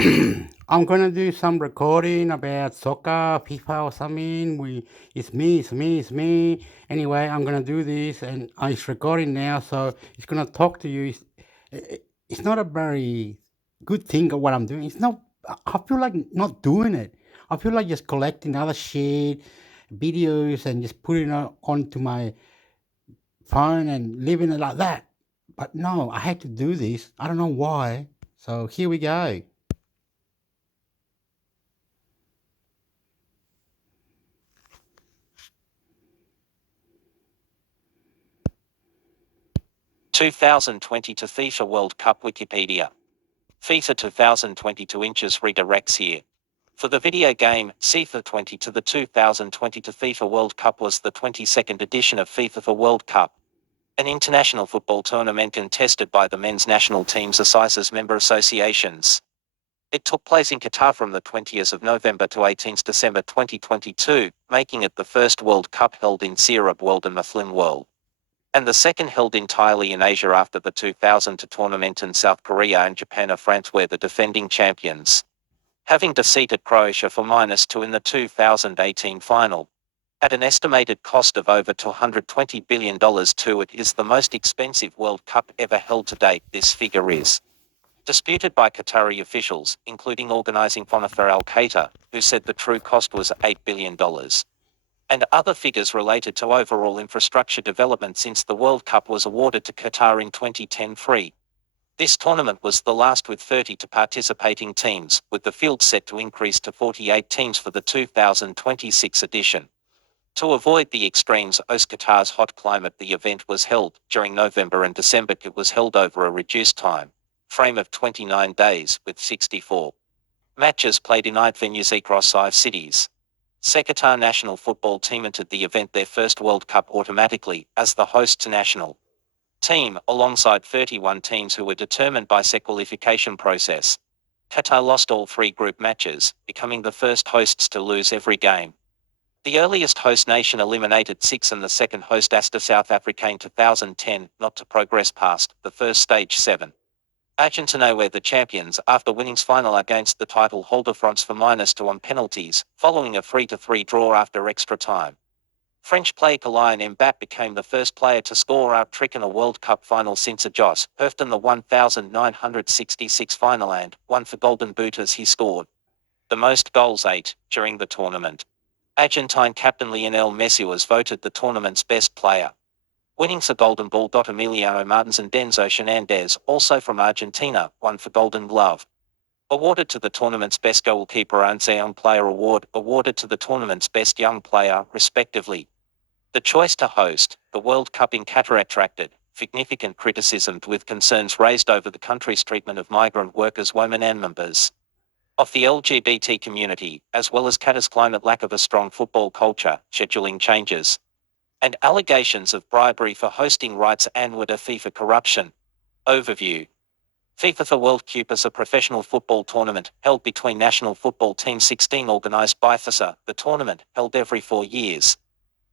I'm gonna do some recording about soccer, FIFA or something. It's me. Anyway, I'm gonna do this, and it's recording now, so it's gonna talk to you. It's not a very good thing of what I'm doing. It's not. I feel like not doing it. I feel like just collecting other shit, videos, and just putting it onto my phone and living it like that. But no, I had to do this. I don't know why. So here we go. 2020 to FIFA World Cup Wikipedia. FIFA 2022 inches redirects here. For the video game, FIFA 20 to the 2020 to FIFA World Cup was the 22nd edition of FIFA for World Cup, an international football tournament contested by the men's national teams ASIC's member associations. It took place in Qatar from the 20th of November to 18th December 2022, making it the first World Cup held in Arab world and Muslim world, and the second held entirely in Asia after the 2000 tournament in South Korea and Japan or France were the defending champions, having defeated Croatia for -2 in the 2018 final. At an estimated cost of over $220 billion too, it is the most expensive World Cup ever held to date. This figure is disputed by Qatari officials, including organizing Fanafer al-Qatar, who said the true cost was $8 billion. And other figures related to overall infrastructure development since the World Cup was awarded to Qatar in 2010 free. This tournament was the last with 30 participating teams, with the field set to increase to 48 teams for the 2026 edition. To avoid the extremes of Qatar's hot climate, the event was held during November and December. It was held over a reduced time frame of 29 days, with 64 matches played in 8 venues across 5 cities. Qatar national football team entered the event their first World Cup automatically as the hosts national team, alongside 31 teams who were determined by the qualification process. Qatar lost all 3 group matches, becoming the first hosts to lose every game. The earliest host nation eliminated 6 and the second host Asta South Africa in 2010, not to progress past the first stage 7. Argentina were the champions after winning's final against the title holder France for -2 on penalties, following a 3-3 draw after extra time. French player Kylian Mbappé became the first player to score a trick in a World Cup final since Jos Herft in the 1966 final and won for Golden Boot as he scored the most goals, 8, during the tournament. Argentine captain Lionel Messi was voted the tournament's best player, winning the Golden Ball. Emiliano Martins and Denzo Fernandez, also from Argentina, won for Golden Glove. Awarded to the tournament's best goalkeeper and Young Player Award, awarded to the tournament's best young player, respectively. The choice to host the World Cup in Qatar attracted significant criticism, with concerns raised over the country's treatment of migrant workers, women and members of the LGBT community, as well as Qatar's climate lack of a strong football culture, scheduling changes, and allegations of bribery for hosting rights and with a FIFA corruption. Overview. FIFA for World Cup is a professional football tournament held between national football teams 16 organized by FIFA. The tournament, held every 4 years,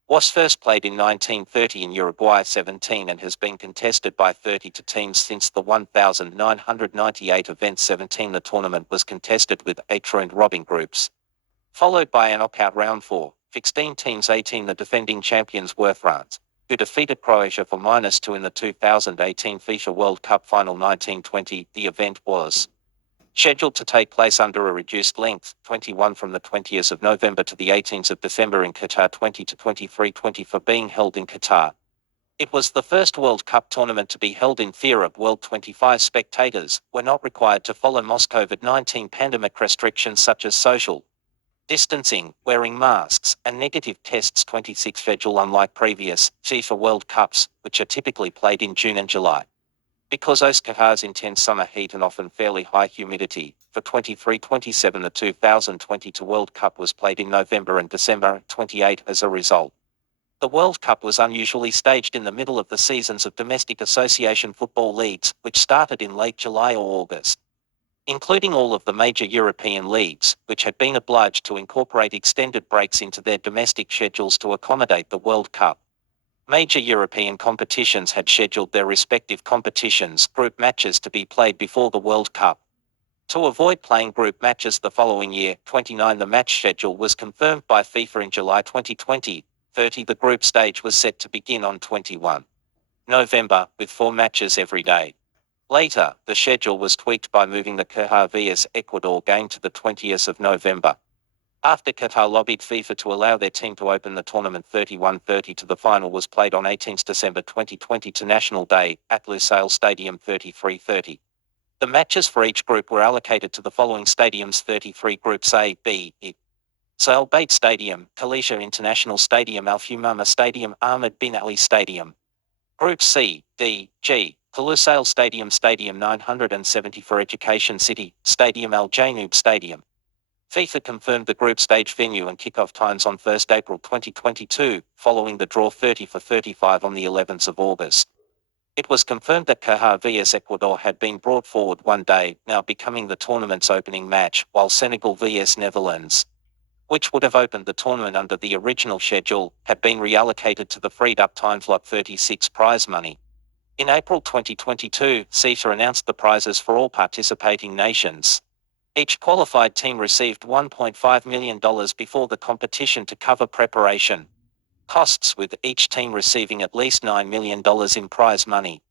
was first played in 1930 in Uruguay 17 and has been contested by 32 teams since the 1998 event 17. The tournament was contested with 8 round-robin groups, followed by a knockout round 4. 16 teams. 18 the defending champions were France, who defeated Croatia for -2 in the 2018 FIFA World Cup final. 1920, the event was scheduled to take place under a reduced length, 21 from the 20th of November to the 18th of December in Qatar. 20 to 23/20 for being held in Qatar. It was the first World Cup tournament to be held in Arab world. 25 spectators were not required to follow COVID-19 pandemic restrictions such as social distancing, wearing masks, and negative tests. 26 schedule. Unlike previous FIFA World Cups, which are typically played in June and July, because of Qatar's intense summer heat and often fairly high humidity, for 23-27 the 2022 World Cup was played in November and December 28. As a result, the World Cup was unusually staged in the middle of the seasons of domestic association football leagues, which started in late July or August, including all of the major European leagues, which had been obliged to incorporate extended breaks into their domestic schedules to accommodate the World Cup. Major European competitions had scheduled their respective competitions group matches to be played before the World Cup. To avoid playing group matches the following year, 29 the match schedule was confirmed by FIFA in July 2020. 30 the group stage was set to begin on 21 November, with 4 matches every day. Later, the schedule was tweaked by moving the Qatar vs Ecuador game to the 20th of November. After Qatar lobbied FIFA to allow their team to open the tournament 31-30 to the final was played on 18 December 2020 to National Day, at Lusail Stadium 33-30. The matches for each group were allocated to the following stadiums 33 Groups A, B, I. Sail Bait Stadium, Khalisha International Stadium, Al Humama Stadium, Ahmed bin Ali Stadium. Group C, D, G, Lusail Stadium, Stadium 970 for Education City, Stadium Al Janoub Stadium. FIFA confirmed the group stage venue and kickoff times on 1 April 2022, following the draw 30 for 35 on the 11th of August. It was confirmed that Qatar vs Ecuador had been brought forward one day, now becoming the tournament's opening match, while Senegal vs Netherlands, which would have opened the tournament under the original schedule, had been reallocated to the freed-up time slot 36 prize money. In April 2022, FIFA announced the prizes for all participating nations. Each qualified team received $1.5 million before the competition to cover preparation costs, with each team receiving at least $9 million in prize money.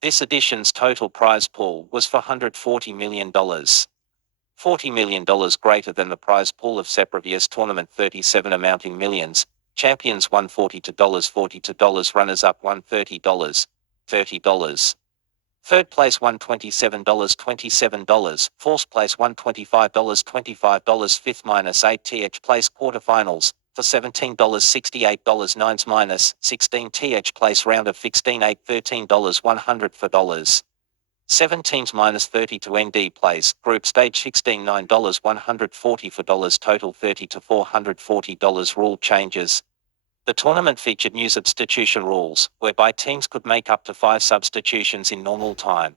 This edition's total prize pool was for $140 million. $40 million greater than the prize pool of Seprevia's tournament 37 amounting millions. Champions won $42, runners-up won $30, $30. Third place won $27, $27. Fourth place won $25, $25. Fifth -8 th place quarterfinals for $17, $68. Nines -16 th place round of 16 8 $13 100 for dollars. 7 teams -30 to ND place, group stage 16 $9 140 for dollars, total $30 to $440. Rule changes. The tournament featured new substitution rules, whereby teams could make up to 5 substitutions in normal time,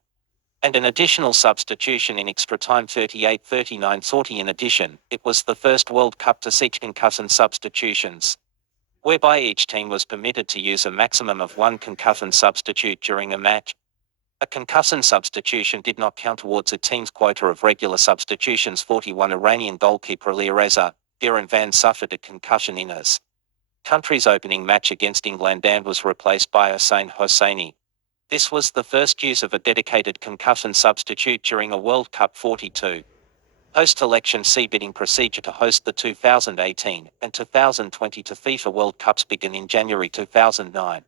and an additional substitution in extra time 38-39-40. In addition, it was the first World Cup to see concussion substitutions, whereby each team was permitted to use a maximum of 1 concussion substitute during a match. A concussion substitution did not count towards a team's quota of regular substitutions. 41 Iranian goalkeeper Alireza Diranvan suffered a concussion in his country's opening match against England and was replaced by Hossein Hosseini. This was the first use of a dedicated concussion substitute during a World Cup. 42. Host election. See bidding procedure to host the 2018 and 2022 FIFA World Cups begin in January 2009.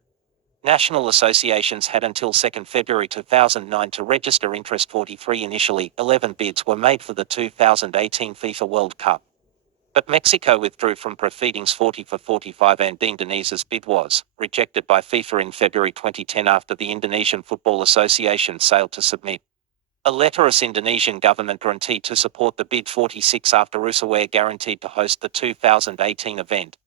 National associations had until 2 February 2009 to register interest. 43 Initially, 11 bids were made for the 2018 FIFA World Cup, but Mexico withdrew from proceedings. 40 for 45, and Indonesia's bid was rejected by FIFA in February 2010 after the Indonesian Football Association failed to submit a letter as Indonesian government guaranteed to support the bid. 46 After USA guaranteed to host the 2018 event,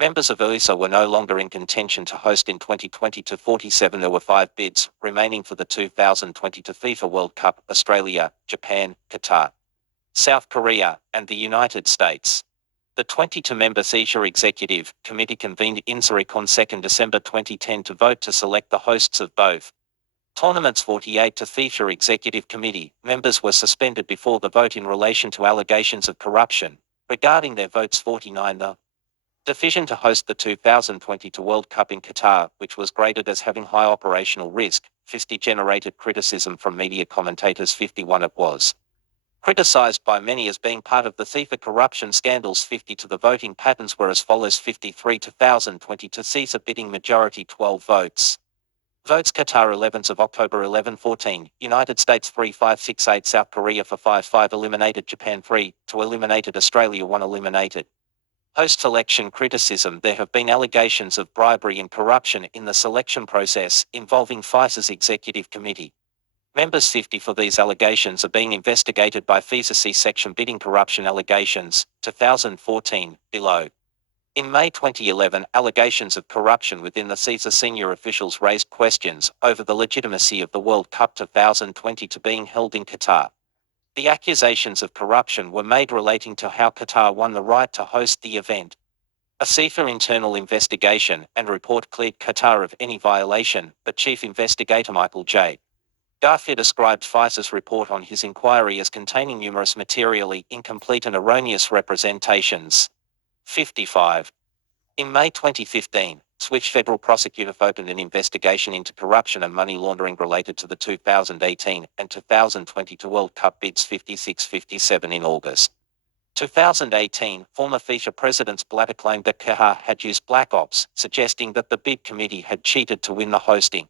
members of USA were no longer in contention to host in 2020. 47 There were 5 bids remaining for the 2022 FIFA World Cup: Australia, Japan, Qatar, South Korea, and the United States. The 22-member FIFA Executive Committee convened in Zurich on 2 December 2010 to vote to select the hosts of both tournaments. 48 To FIFA Executive Committee members were suspended before the vote in relation to allegations of corruption regarding their votes. 49 The decision to host the 2022 World Cup in Qatar, which was graded as having high operational risk, 50 generated criticism from media commentators. 51 It was criticized by many as being part of the FIFA corruption scandals. 50 To the voting patterns were as follows: 53 2020 to CISA bidding majority 12 votes. Qatar 11th of October 11-14, United States 3-5-6-8, South Korea for 5-5 eliminated, Japan 3-2 eliminated, Australia 1 eliminated. Host selection criticism. There have been allegations of bribery and corruption in the selection process involving FIFA's Executive Committee. Members 50 for these allegations are being investigated by FIFA. C-section bidding corruption allegations, 2014, below. In May 2011, allegations of corruption within the FIFA senior officials raised questions over the legitimacy of the World Cup 2020 to being held in Qatar. The accusations of corruption were made relating to how Qatar won the right to host the event. A FIFA internal investigation and report cleared Qatar of any violation, but Chief Investigator Michael J. Garfield described FIFA's report on his inquiry as containing numerous materially incomplete and erroneous representations. 55. In May 2015, Swiss federal prosecutor opened an investigation into corruption and money laundering related to the 2018 and 2022 World Cup bids 56-57 in August. 2018, former FIFA President Blatter claimed that Qatar had used black ops, suggesting that the bid committee had cheated to win the hosting.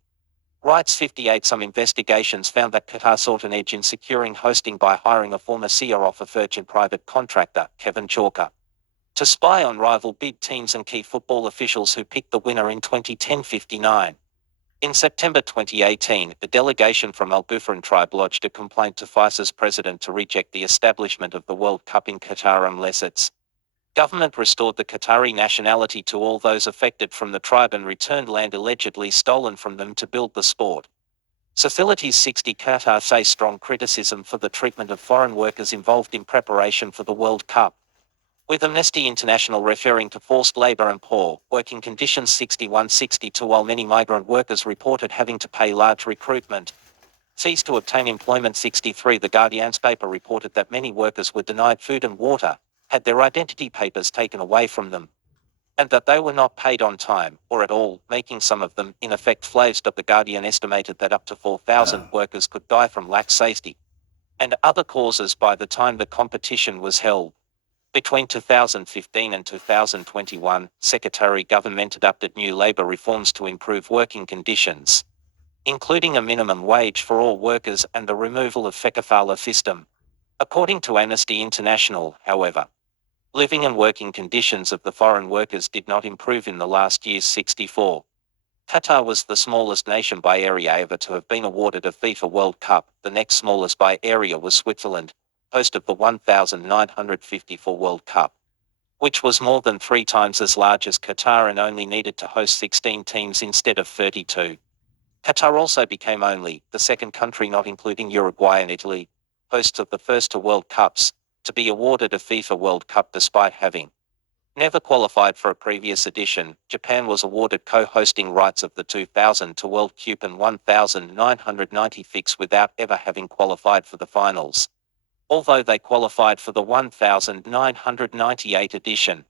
Writes 58. Some investigations found that Qatar sought an edge in securing hosting by hiring a former CEO of a Virgin private contractor, Kevin Chalker, to spy on rival bid teams and key football officials who picked the winner in 2010. 59. In September 2018, a delegation from Al Bufran tribe lodged a complaint to FIFA's president to reject the establishment of the World Cup in Qatar unless its government restored the Qatari nationality to all those affected from the tribe and returned land allegedly stolen from them to build the sport. Facilities 60. Qatar face strong criticism for the treatment of foreign workers involved in preparation for the World Cup, with Amnesty International referring to forced labor and poor working conditions. 61-62. While many migrant workers reported having to pay large recruitment fees to obtain employment. 63. The Guardian's paper reported that many workers were denied food and water, had their identity papers taken away from them, and that they were not paid on time, or at all, making some of them, in effect, slaves. The Guardian estimated that up to 4,000 workers could die from lax safety and other causes by the time the competition was held. Between 2015 and 2021, Secretary Government adopted new labour reforms to improve working conditions, including a minimum wage for all workers and the removal of kafala system. According to Amnesty International, however, living and working conditions of the foreign workers did not improve in the last years. 64. Qatar was the smallest nation by area ever to have been awarded a FIFA World Cup. The next smallest by area was Switzerland, host of the 1954 World Cup, which was more than 3 times as large as Qatar and only needed to host 16 teams instead of 32. Qatar also became only the second country, not including Uruguay and Italy, hosts of the first 2 World Cups, to be awarded a FIFA World Cup despite having never qualified for a previous edition. Japan was awarded co-hosting rights of the 2002 World Cup and 1996 without ever having qualified for the finals, although they qualified for the 1998 edition.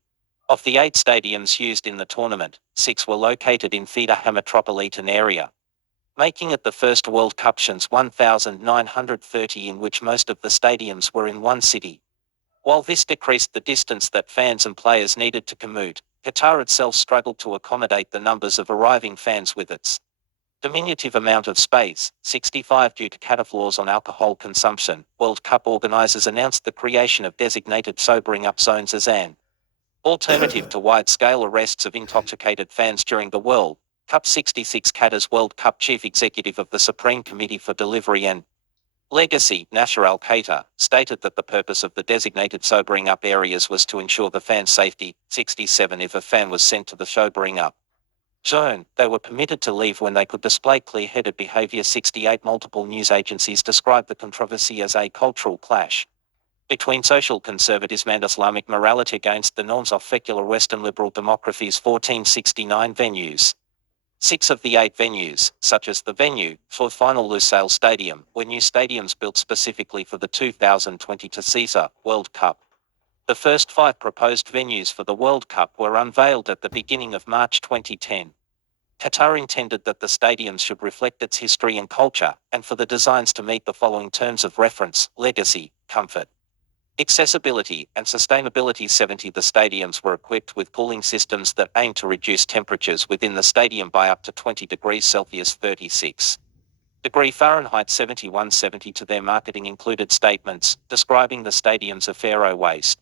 Of the 8 stadiums used in the tournament, 6 were located in Fedah metropolitan area, making it the first World Cup since 1930 in which most of the stadiums were in one city. While this decreased the distance that fans and players needed to commute, Qatar itself struggled to accommodate the numbers of arriving fans with its diminutive amount of space. 65. Due to Qatar laws on alcohol consumption, World Cup organizers announced the creation of designated sobering-up zones as an alternative to wide-scale arrests of intoxicated fans during the World Cup. 66. Qatar's World Cup chief executive of the Supreme Committee for Delivery and Legacy, Nasser al-Khater, stated that the purpose of the designated sobering-up areas was to ensure the fans' safety. 67. If a fan was sent to the sobering-up zone, they were permitted to leave when they could display clear-headed behavior. 68. Multiple news agencies described the controversy as a cultural clash between social conservatism and Islamic morality against the norms of secular Western liberal democracies. 1469 venues. 6 of the 8 venues, such as the venue for final Lusail Stadium, were new stadiums built specifically for the 2022 FIFA World Cup. The first 5 proposed venues for the World Cup were unveiled at the beginning of March 2010. Qatar intended that the stadiums should reflect its history and culture, and for the designs to meet the following terms of reference: legacy, comfort, accessibility, and sustainability. 70. The stadiums were equipped with cooling systems that aim to reduce temperatures within the stadium by up to 20 degrees Celsius 36 degrees Fahrenheit. 71. 72. Their marketing included statements describing the stadiums as zero waste,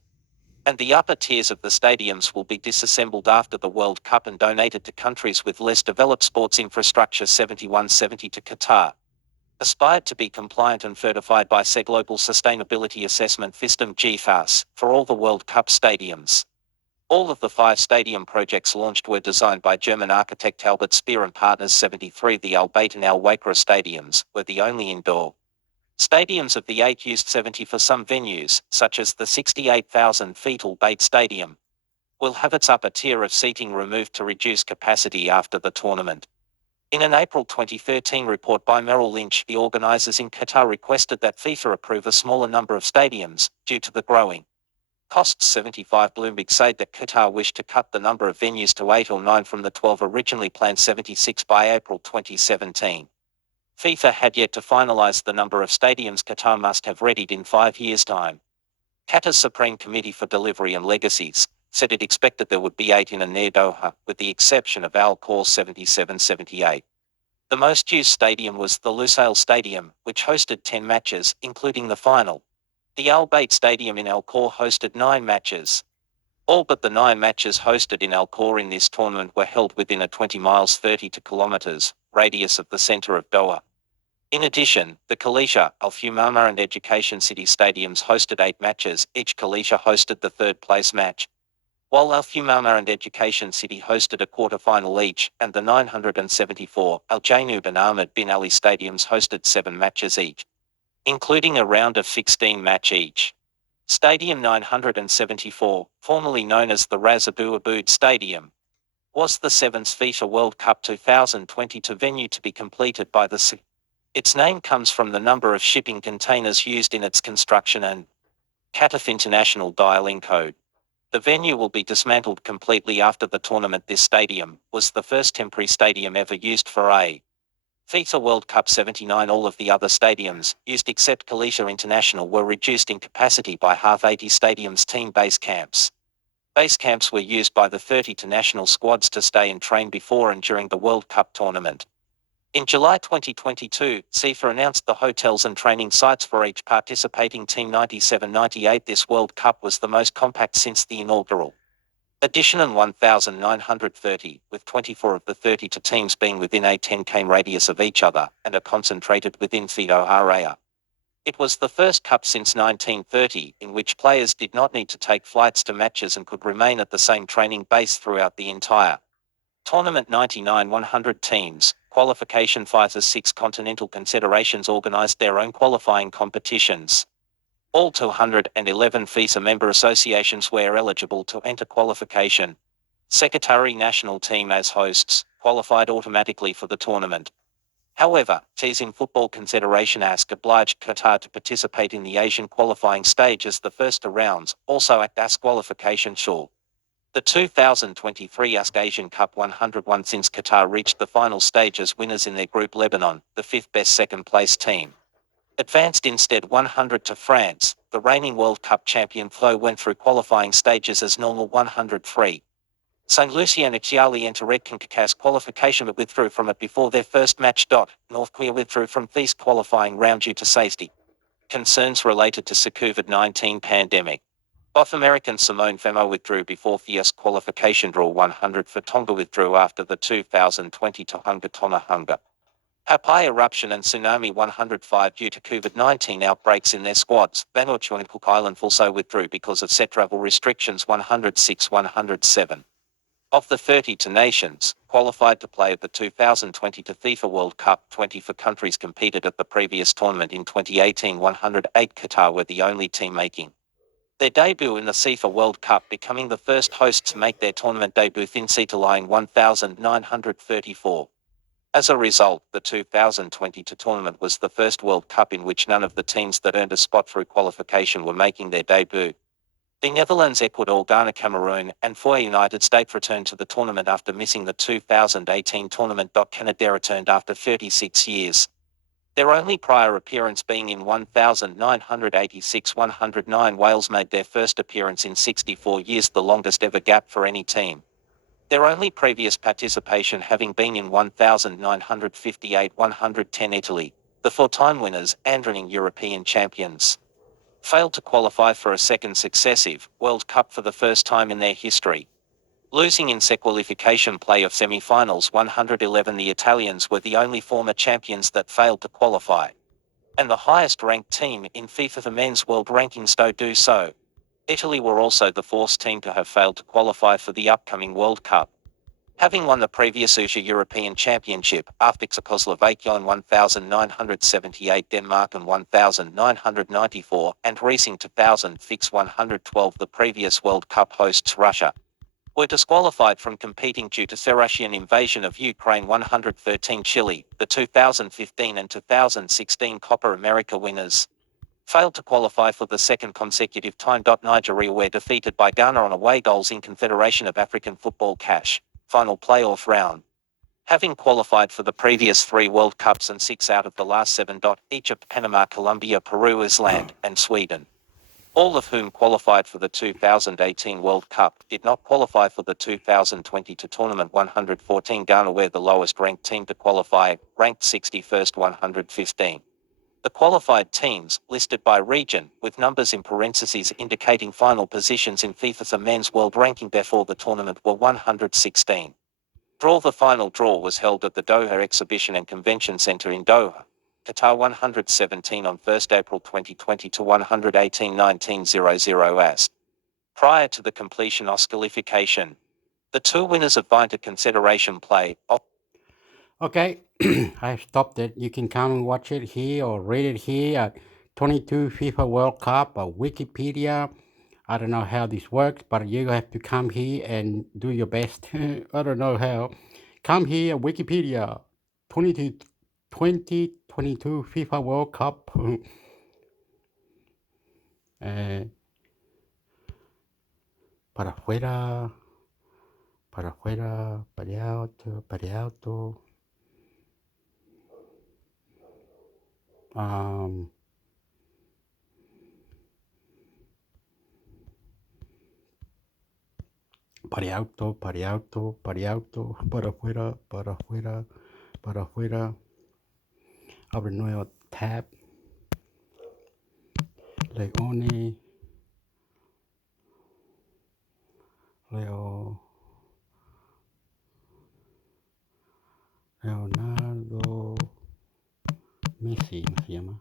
and the upper tiers of the stadiums will be disassembled after the World Cup and donated to countries with less developed sports infrastructure. 71. 72. Qatar aspired to be compliant and certified by SE Global Sustainability Assessment System (GFAS) for all the World Cup stadiums. All of the 5 stadium projects launched were designed by German architect Albert Speer and Partners. 73. The Al Bayt and Al Wakra stadiums were the only indoor stadiums of the 8 used. 70. For some venues, such as the 68,000 feet Al Bayt Stadium, will have its upper tier of seating removed to reduce capacity after the tournament. In an April 2013 report by Merrill Lynch, the organizers in Qatar requested that FIFA approve a smaller number of stadiums, due to the growing costs. 75 Bloomberg said that Qatar wished to cut the number of venues to 8 or 9 from the 12 originally planned 76 by April 2017. FIFA had yet to finalize the number of stadiums Qatar must have readied in 5 years' time. Qatar's Supreme Committee for Delivery and Legacies said it expected there would be 8 in and near Doha, with the exception of Al Khor 77-78. The most used stadium was the Lusail Stadium, which hosted 10 matches, including the final. The Al Bayt Stadium in Al Khor hosted 9 matches. All but the 9 matches hosted in Al Khor in this tournament were held within a 20 miles 32 kilometers radius of the center of Doha. In addition, the Khalisha, Al Fumama and Education City stadiums hosted 8 matches. Each Khalisha hosted the third-place match, while Al Fumama and Education City hosted a quarter-final each, and the 974 Al Jainub and Ahmed bin Ali stadiums hosted 7 matches each, including a round of 16 match each. Stadium 974, formerly known as the Ras Abu Aboud Stadium, was the 7th FIFA World Cup 2022 venue to be completed by the sea. Its name comes from the number of shipping containers used in its construction and CATF International Dialing Code. The venue will be dismantled completely after the tournament. This stadium was the first temporary stadium ever used for a FIFA World Cup 79. All of the other stadiums, used except Khalisha International, were reduced in capacity by half. 80 stadiums team base camps. Base camps were used by the 32 national squads to stay and train before and during the World Cup tournament. In July 2022, FIFA announced the hotels and training sites for each participating team. 97-98 This World Cup was the most compact since the inaugural edition and 1,930, with 24 of the 32 teams being within a 10 km radius of each other, and are concentrated within Fido area. It was the first cup since 1930 in which players did not need to take flights to matches and could remain at the same training base throughout the entire tournament. 100 teams. Qualification fighters. 6 continental confederations organized their own qualifying competitions. All 211 FIFA member associations were eligible to enter qualification. Secretary national team as hosts qualified automatically for the tournament. However, in Football Confederation ASC obliged Qatar to participate in the Asian qualifying stage as the first 2 rounds, also act as qualification. The 2023 ASC Asian Cup 101 since Qatar reached the final stage as winners in their group. Lebanon, the 5th best second-place team, advanced instead 100 to France. The reigning World Cup champion Flo went through qualifying stages as normal 103. St. Lucia and Xiali entered CONCACAF qualification but withdrew from it before their first match. North Korea withdrew from this qualifying round due to safety concerns related to the COVID-19 pandemic. South American Simone Femo withdrew before FIA's qualification draw. 100 for Tonga withdrew after the 2020 Tonga Hapai eruption and tsunami. 105 due to COVID-19 outbreaks in their squads. Vanuatu and Cook Island also withdrew because of set travel restrictions. 106 107 of the 32 nations qualified to play at the 2022 FIFA World Cup. 24 countries competed at the previous tournament in 2018. 108 Qatar were the only team making their debut in the FIFA World Cup, becoming the first host to make their tournament debut in seat line 1,934. As a result, the 2022 tournament was the first World Cup in which none of the teams that earned a spot through qualification were making their debut. The Netherlands, Ecuador, Ghana, Cameroon, and 4 United States returned to the tournament after missing the 2018 tournament. Canada returned after 36 years. Their only prior appearance being in 1986. 109 Wales made their first appearance in 64 years, the longest ever gap for any team. Their only previous participation having been in 1958. 110 Italy, the 4-time winners and reigning European champions, failed to qualify for a second successive World Cup for the first time in their history, losing in qualification playoff semi-finals. 111 The Italians were the only former champions that failed to qualify, and the highest-ranked team in FIFA men's world rankings to do so. Italy were also the 4th team to have failed to qualify for the upcoming World Cup, having won the previous UEFA European Championship after Czechoslovakia in 1978, Denmark in 1994, and Greece in 2006. 112 The previous World Cup hosts Russia, were disqualified from competing due to Russian invasion of Ukraine. 113 Chile, the 2015 and 2016 Copa America winners, failed to qualify for the second consecutive time. Nigeria were defeated by Ghana on away goals in Confederation of African Football CAF final playoff round, having qualified for the previous 3 World Cups and 6 out of the last 7. Egypt, Panama, Colombia, Peru, Iceland, and Sweden, all of whom qualified for the 2018 World Cup, did not qualify for the 2022 tournament. 114 Ghana were the lowest ranked team to qualify, ranked 61st. 115. The qualified teams, listed by region, with numbers in parentheses indicating final positions in FIFA's men's world ranking before the tournament, were 116. The final draw was held at the Doha Exhibition and Convention Center in Doha, Qatar. 117 on 1st April 2020 to 118 1900 AS. Prior to the completion of qualification, the 2 winners of Inter Confederation play. Okay, I stopped it. You can come and watch it here or read it here at 22 FIFA World Cup or Wikipedia. I don't know how this works, but you have to come here and do your best. I don't know how. Come here, Wikipedia, 2022 FIFA World Cup. Para afuera, para afuera, para alto, para alto. Para alto, para alto, para alto, para afuera, para afuera, para afuera. Abre nuevo tab. Leone. Leonardo Messi, ¿no se llama?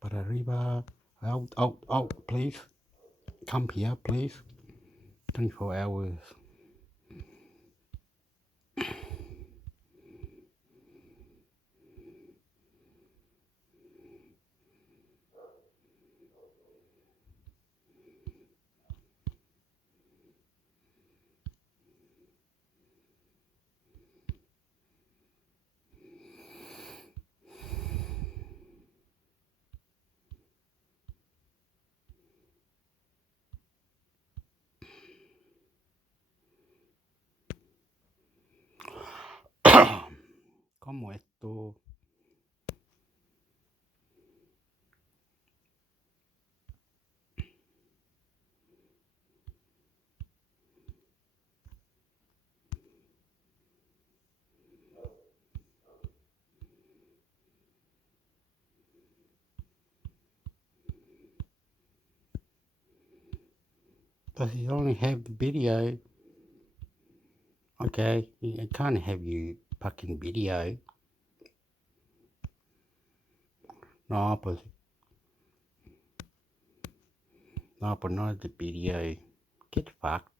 Para arriba. Out, please. Come here, please. 24 hours. ¿Cómo esto? But you only have the video. Okay, I can't have you fucking video. No, pues no es the video. Get fucked.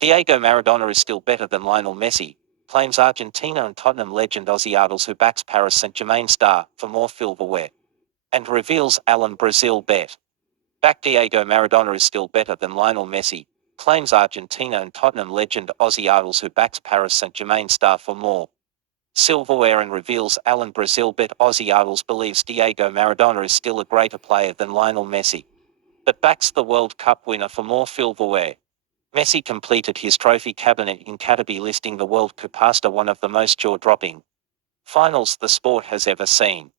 Diego Maradona is still better than Lionel Messi, claims Argentina and Tottenham legend Ozzy Ardiles, who backs Paris Saint-Germain star for more silverware, and reveals Alan Brazil bet. Back Diego Maradona is still better than Lionel Messi, claims Argentina and Tottenham legend Ozzy Ardiles, who backs Paris Saint-Germain star for more silverware, and reveals Alan Brazil bet. Ozzy Ardiles believes Diego Maradona is still a greater player than Lionel Messi, but backs the World Cup winner for more silverware. Messi completed his trophy cabinet in Katabi, listing the World Cup pasta one of the most jaw-dropping finals the sport has ever seen.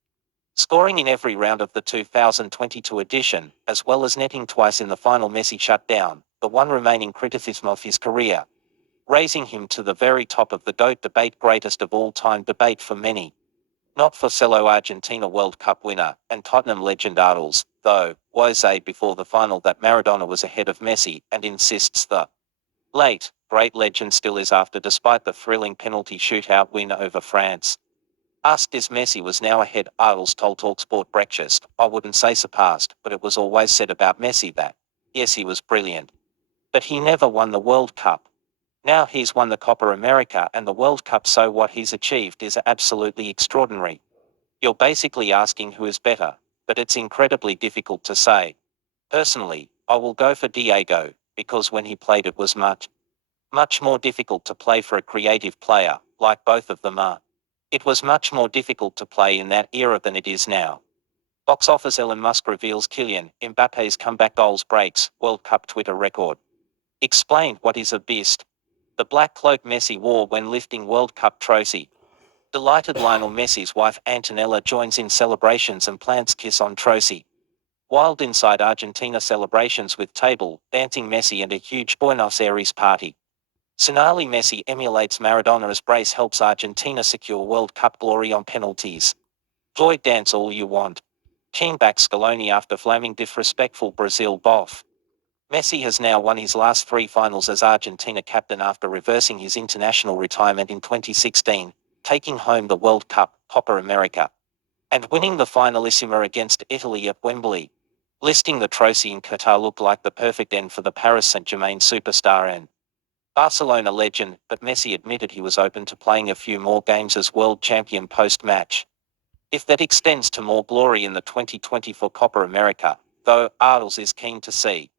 Scoring in every round of the 2022 edition, as well as netting twice in the final, Messi shut down the one remaining criticism of his career, raising him to the very top of the GOAT debate, greatest of all time debate for many. Not for fellow Argentina World Cup winner and Tottenham legend Arles, though, said before the final that Maradona was ahead of Messi and insists the late, great legend still is after, despite the thrilling penalty shootout win over France. Asked if Messi was now ahead, Arles told TalkSport Breakfast, "I wouldn't say surpassed, but it was always said about Messi that, yes, he was brilliant. But he never won the World Cup. Now he's won the Copa America and the World Cup, so what he's achieved is absolutely extraordinary." You're basically asking who is better, but it's incredibly difficult to say. Personally, I will go for Diego, because when he played it was much more difficult to play for a creative player, like both of them are. It was much more difficult to play in that era than it is now. Box office Elon Musk reveals Kylian Mbappe's comeback goals breaks World Cup Twitter record. Explained what is a beast. The black cloak Messi wore when lifting World Cup trophy. Delighted Lionel Messi's wife Antonella joins in celebrations and plants kiss on trophy. Wild inside Argentina celebrations with table dancing Messi and a huge Buenos Aires party. Sonali Messi emulates Maradona's brace, helps Argentina secure World Cup glory on penalties. Joy dance all you want. King back Scaloni after flaming disrespectful Brazil boff. Messi has now won his last 3 finals as Argentina captain after reversing his international retirement in 2016, taking home the World Cup, Copa America, and winning the finalissima against Italy at Wembley. Listing the trophy in Qatar looked like the perfect end for the Paris Saint-Germain superstar and Barcelona legend, but Messi admitted he was open to playing a few more games as world champion post-match. If that extends to more glory in the 2024 Copa America, though, Arles is keen to see.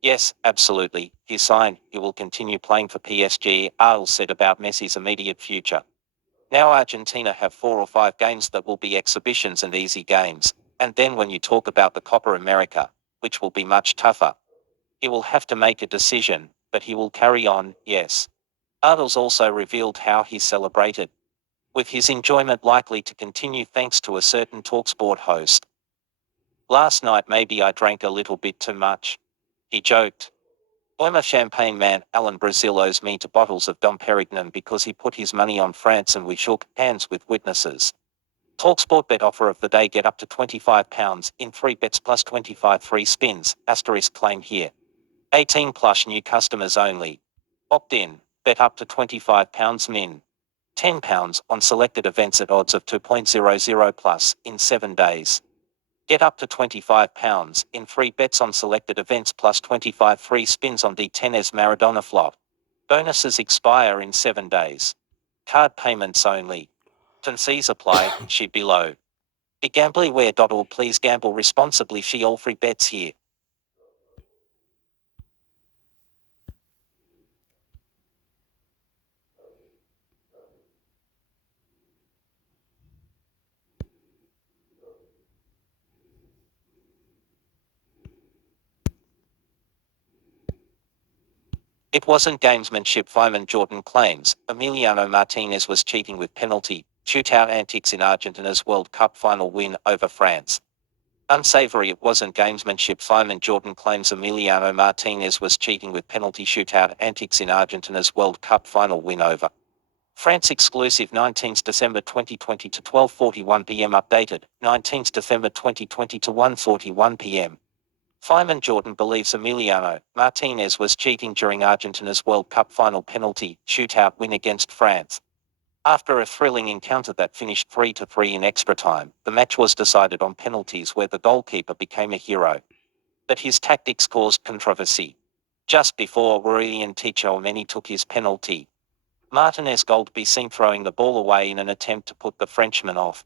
Yes, absolutely, he signed, he will continue playing for PSG, Arles said about Messi's immediate future. Now Argentina have 4 or 5 games that will be exhibitions and easy games, and then when you talk about the Copa America, which will be much tougher, he will have to make a decision, but he will carry on, yes. Arles also revealed how he celebrated, with his enjoyment likely to continue thanks to a certain TalkSport host. "Last night maybe I drank a little bit too much," he joked. "I'm a champagne man, Alan Brazil owes me 2 bottles of Dom Perignon because he put his money on France and we shook hands with witnesses." TalkSport bet offer of the day: get up to £25 in free bets plus 25 free spins, asterisk claim here. 18 plus new customers only. Opt in, bet up to £25 min. £10 on selected events at odds of 2.00 plus in 7 days. Get up to £25 in free bets on selected events plus 25 free spins on D10's Maradona flop. Bonuses expire in 7 days. Card payments only. Fees apply, see below. BeGambleAware.org. Please gamble responsibly. See all free bets here. It wasn't gamesmanship, Fiman Jordan claims. Emiliano Martinez was cheating with penalty shootout antics in Argentina's World Cup final win over France. Unsavory. It wasn't gamesmanship, Fiman Jordan claims. Emiliano Martinez was cheating with penalty shootout antics in Argentina's World Cup final win over France. Exclusive 19th December 2020 to 12:41 p.m. Updated 19th December 2020 to 1:41 p.m. Fiman Jordan believes Emiliano Martinez was cheating during Argentina's World Cup final penalty shootout win against France. After a thrilling encounter that finished 3-3 in extra time, the match was decided on penalties where the goalkeeper became a hero. But his tactics caused controversy. Just before Aurelien Tchouameni took his penalty, Martinez goal be seen throwing the ball away in an attempt to put the Frenchman off.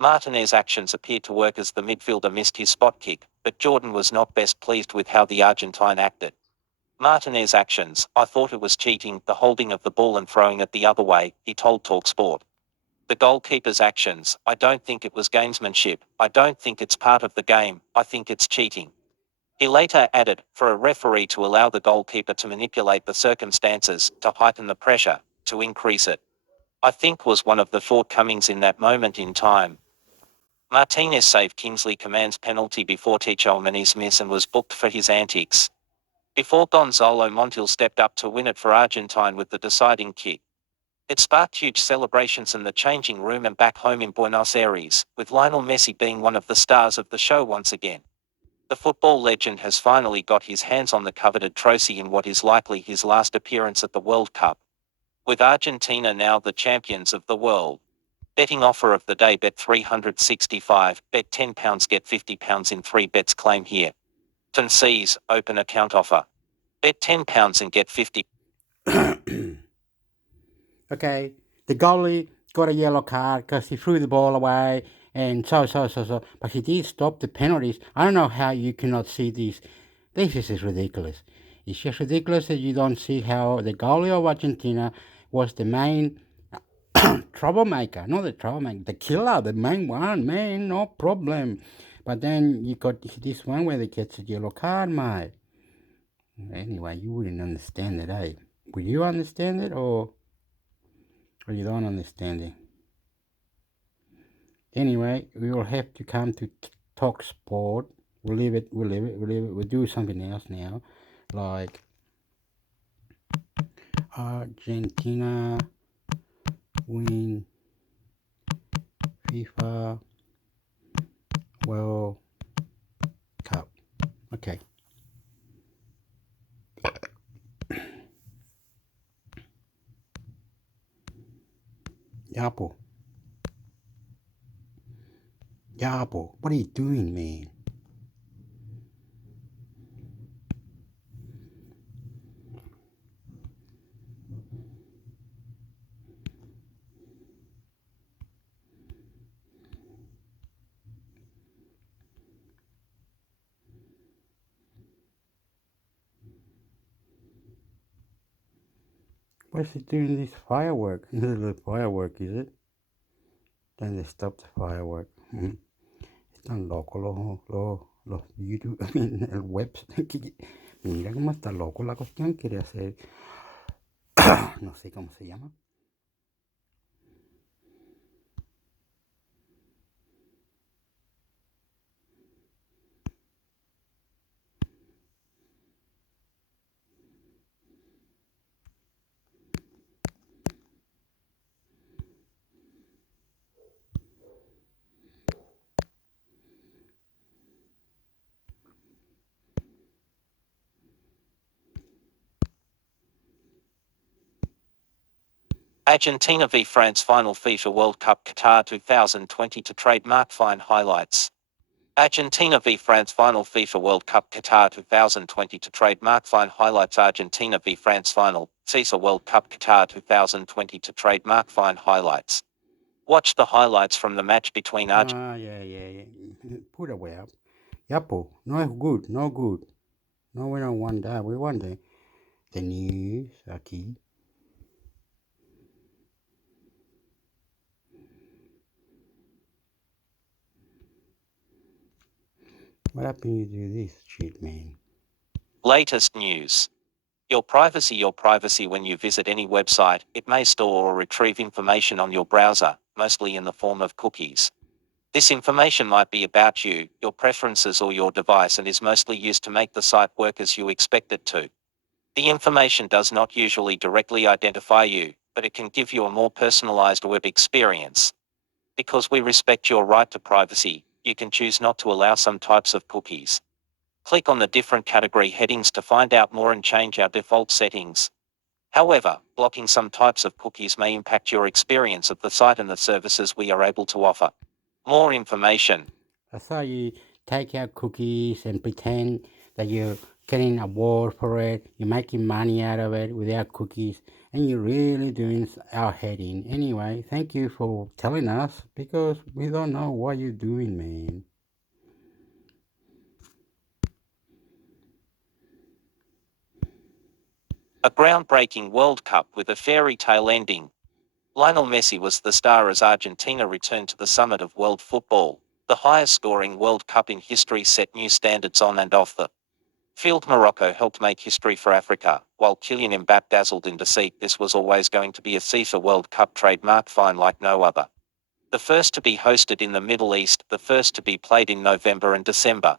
Martinez's actions appeared to work as the midfielder missed his spot kick, but Jordan was not best pleased with how the Argentine acted. Martinez's actions, I thought it was cheating, the holding of the ball and throwing it the other way, he told TalkSport. The goalkeeper's actions, I don't think it was gamesmanship, I don't think it's part of the game, I think it's cheating. He later added, for a referee to allow the goalkeeper to manipulate the circumstances, to heighten the pressure, to increase it. I think was one of the shortcomings in that moment in time. Martinez saved Kingsley Coman's penalty before Tchouaméni's miss and was booked for his antics. Before Gonzalo Montiel stepped up to win it for Argentine with the deciding kick. It sparked huge celebrations in the changing room and back home in Buenos Aires, with Lionel Messi being one of the stars of the show once again. The football legend has finally got his hands on the coveted trophy in what is likely his last appearance at the World Cup. With Argentina now the champions of the world. Betting offer of the day: bet 365, bet £10, get £50 in 3 bets, claim here. Fancies, open account offer. Bet £10 and get 50. Okay, the goalie got a yellow card because he threw the ball away, and so. But he did stop the penalties. I don't know how you cannot see this. This is just ridiculous. It's just ridiculous that you don't see how the goalie of Argentina was the main troublemaker. Not the troublemaker, the killer, the main one, man, no problem. But then you got this one where they gets a yellow card, mate. Anyway, you wouldn't understand it, eh? Will you understand it, or you don't understand it? Anyway, we will have to come to talk sport. We'll leave it. We'll do something else now, like Argentina win FIFA World Cup. Okay. Yapo. What are you doing, man? What's he doing this firework? The firework, is it? Then they stop the firework. Están locos los YouTube, el web. Mira cómo está loco la cuestión. Quiere hacer, no sé cómo se llama. Argentina v France final FIFA World Cup Qatar 2020 to trademark fine highlights. Argentina v France final FIFA World Cup Qatar 2020 to trademark fine highlights. Argentina v France final FIFA World Cup Qatar 2020 to trademark fine highlights. Watch the highlights from the match between Argentina. Yeah. Put away up. Yapo, no good. No, we don't want that. We want the news aquí. What happened you do this shit, man? Latest news. Your privacy when you visit any website. It may store or retrieve information on your browser, mostly in the form of cookies. This information might be about you, your preferences, or your device, and is mostly used to make the site work as you expect it to. The information does not usually directly identify you, but it can give you a more personalized web experience. Because we respect your right to privacy, you can choose not to allow some types of cookies. Click on the different category headings to find out more and change our default settings. However, blocking some types of cookies may impact your experience of the site and the services we are able to offer. More information. I saw you take out cookies and pretend that you're getting an award for it. You're making money out of it without cookies, and you're really doing our head in. Anyway, thank you for telling us, because we don't know what you're doing, man. A groundbreaking World Cup with a fairy tale ending. Lionel Messi was the star as Argentina returned to the summit of world football. The highest scoring World Cup in history set new standards on and off the Field Morocco helped make history for Africa, while Kylian Mbappé dazzled in deceit. This was always going to be a FIFA World Cup trademark fine like no other. The first to be hosted in the Middle East, the first to be played in November and December,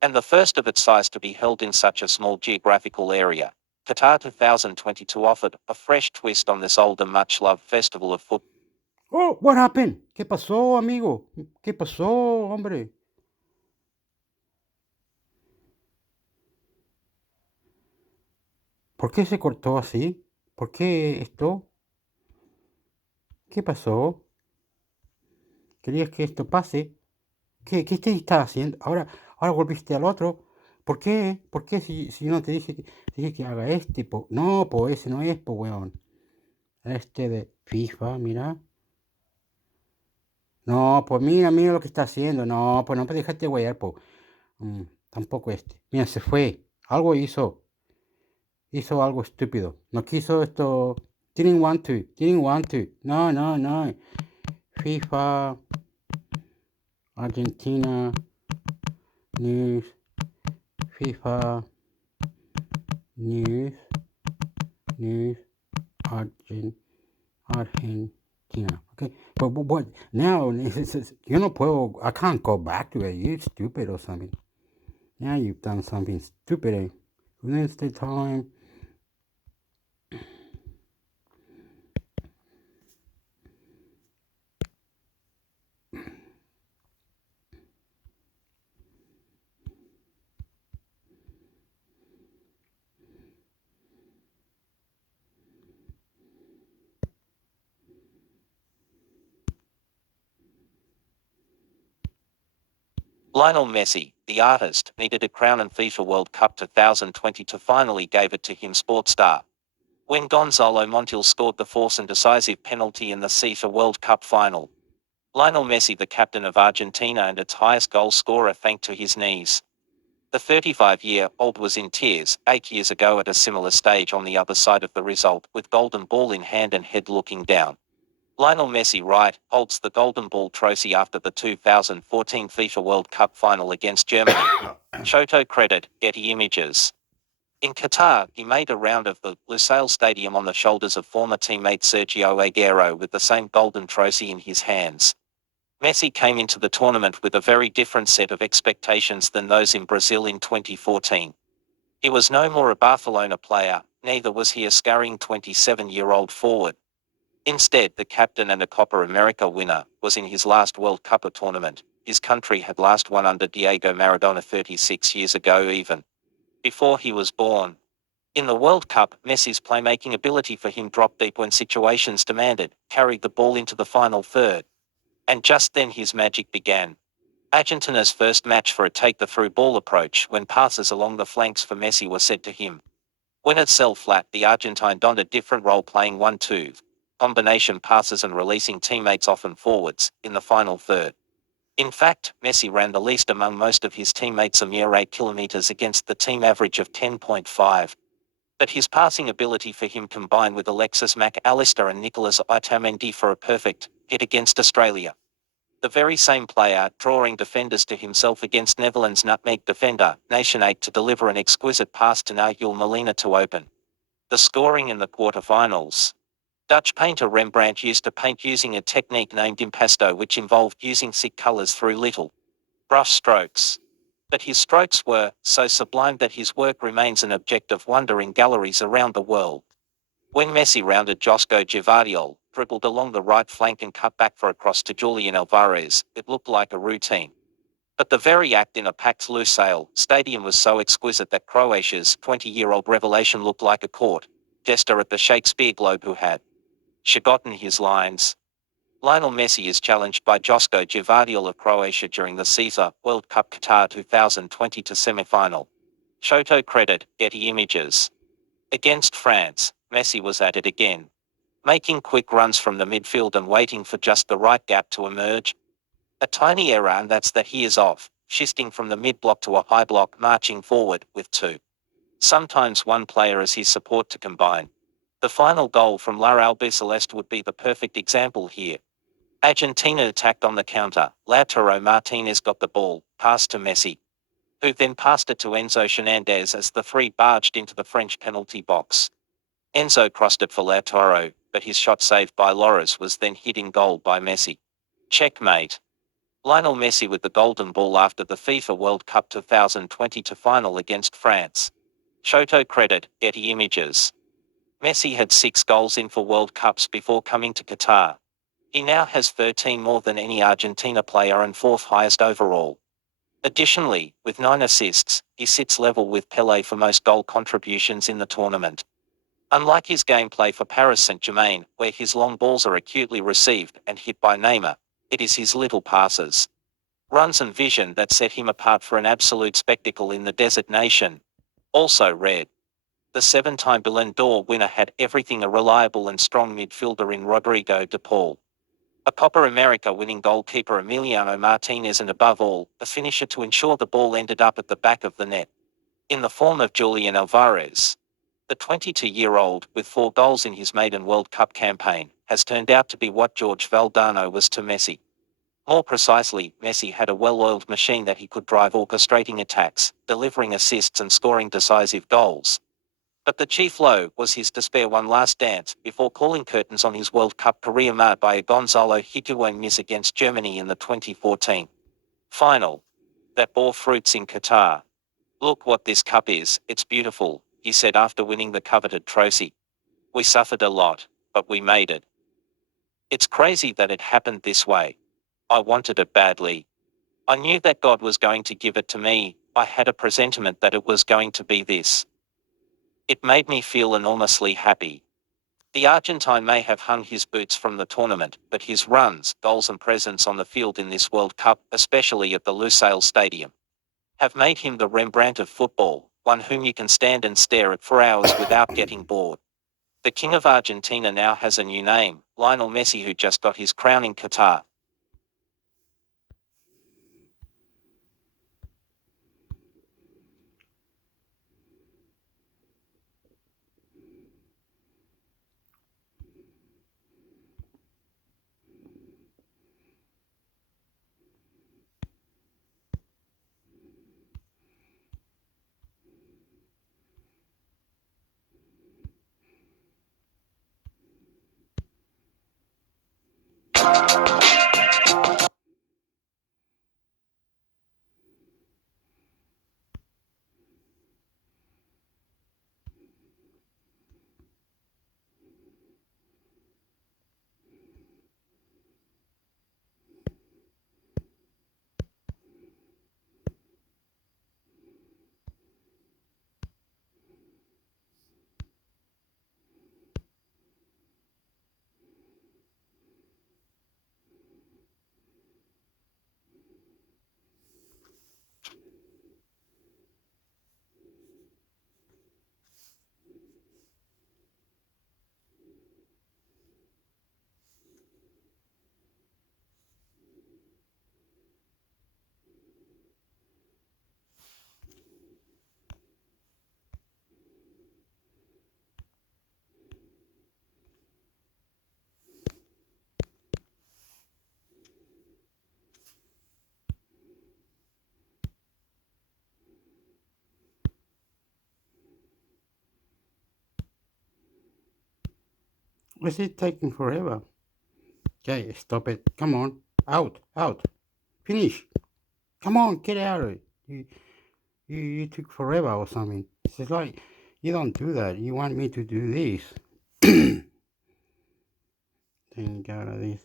and the first of its size to be held in such a small geographical area. Qatar 2022 offered a fresh twist on this old and much-loved festival of football. Oh, what happened? ¿Qué pasó, amigo? ¿Qué pasó, hombre? ¿Por qué se cortó así? ¿Por qué esto? ¿Qué pasó? ¿Querías que esto pase? ¿Qué te estás haciendo? Ahora volviste al otro. ¿Por qué? ¿Por qué si no te dije que haga este? No, pues ese no es, pues, weón. Este de FIFA, mira. No, pues mira lo que está haciendo. No, pues no, pues déjate wear, pues. Tampoco este. Mira, se fue. Algo hizo. Hizo algo estúpido. No quiso esto. Didn't want to. No. FIFA, Argentina, news, FIFA, news, Argentina. Okay, but what now? You no puedo. I can't go back to it. You're stupid or something. Now you've done something stupid. Within the time. Lionel Messi, the artist, needed a crown and FIFA World Cup 2022 finally gave it to him. Sports star. When Gonzalo Montiel scored the force and decisive penalty in the FIFA World Cup final, Lionel Messi, the captain of Argentina and its highest goal scorer, thanked to his knees. The 35-year-old was in tears 8 years ago at a similar stage on the other side of the result, with golden ball in hand and head looking down. Lionel Messi, right, holds the golden ball trophy after the 2014 FIFA World Cup final against Germany. Shoto credit, Getty Images. In Qatar, he made a round of the Lusail Stadium on the shoulders of former teammate Sergio Aguero with the same golden trophy in his hands. Messi came into the tournament with a very different set of expectations than those in Brazil in 2014. He was no more a Barcelona player, neither was he a scurrying 27-year-old forward. Instead, the captain and a Copa America winner was in his last World Cup tournament. His country had last won under Diego Maradona 36 years ago, even before he was born. In the World Cup, Messi's playmaking ability for him dropped deep when situations demanded, carried the ball into the final third. And just then his magic began. Argentina's first match for a take-the-through ball approach when passes along the flanks for Messi were said to him. When it fell flat, the Argentine donned a different role, playing 1-2 combination passes and releasing teammates often forwards in the final third. In fact, Messi ran the least among most of his teammates, a mere 8 kilometers against the team average of 10.5. But his passing ability for him combined with Alexis Mac Allister and Nicolas Otamendi for a perfect hit against Australia. The very same player drawing defenders to himself against Netherlands' nutmeg defender, Nation 8, to deliver an exquisite pass to Nahuel Molina to open the scoring in the quarterfinals. Dutch painter Rembrandt used to paint using a technique named impasto, which involved using sick colours through little brush strokes. But his strokes were so sublime that his work remains an object of wonder in galleries around the world. When Messi rounded Josko Gvardiol, dribbled along the right flank and cut back for a cross to Julian Alvarez, it looked like a routine. But the very act in a packed Lusail Stadium was so exquisite that Croatia's 20-year-old revelation looked like a court jester at the Shakespeare Globe who had forgotten his lines. Lionel Messi is challenged by Josko Gvardiol of Croatia during the FIFA World Cup Qatar 2022 semi-final. Shoto credit, Getty Images. Against France, Messi was at it again, making quick runs from the midfield and waiting for just the right gap to emerge. A tiny error, and that's that he is off, shifting from the mid-block to a high block, marching forward with two, sometimes one player as his support to combine. The final goal from La Albiceleste would be the perfect example here. Argentina attacked on the counter. Lautaro Martinez got the ball, passed to Messi, who then passed it to Enzo Fernandez as the three barged into the French penalty box. Enzo crossed it for Lautaro, but his shot saved by Loris was then hit in goal by Messi. Checkmate. Lionel Messi with the golden ball after the FIFA World Cup 2022 final against France. Photo credit, Getty Images. Messi had 6 goals in 4 World Cups before coming to Qatar. He now has 13 more than any Argentina player and 4th highest overall. Additionally, with 9 assists, he sits level with Pelé for most goal contributions in the tournament. Unlike his gameplay for Paris Saint-Germain, where his long balls are acutely received and hit by Neymar, it is his little passes, runs and vision that set him apart for an absolute spectacle in the desert nation. Also red. The 7-time Ballon d'Or winner had everything a reliable and strong midfielder in Rodrigo de Paul, a Copa America winning goalkeeper Emiliano Martinez, and above all, a finisher to ensure the ball ended up at the back of the net, in the form of Julian Alvarez. The 22-year-old, with 4 goals in his maiden World Cup campaign, has turned out to be what George Valdano was to Messi. More precisely, Messi had a well-oiled machine that he could drive, orchestrating attacks, delivering assists and scoring decisive goals. But the chief low was his despair one last dance before calling curtains on his World Cup career, marred by a Gonzalo Higuain miss against Germany in the 2014 final that bore fruits in Qatar. "Look what this cup is, it's beautiful," he said after winning the coveted trophy. "We suffered a lot, but we made it. It's crazy that it happened this way. I wanted it badly. I knew that God was going to give it to me. I had a presentiment that it was going to be this. It made me feel enormously happy." The Argentine may have hung his boots from the tournament, but his runs, goals and presence on the field in this World Cup, especially at the Lusail Stadium, have made him the Rembrandt of football, one whom you can stand and stare at for hours without getting bored. The King of Argentina now has a new name, Lionel Messi, who just got his crown in Qatar. What's it taking forever? Okay, stop it. Come on. Out, out. Finish. Come on, get out of it. You took forever or something. It's just like, you don't do that. You want me to do this. Thank God of this.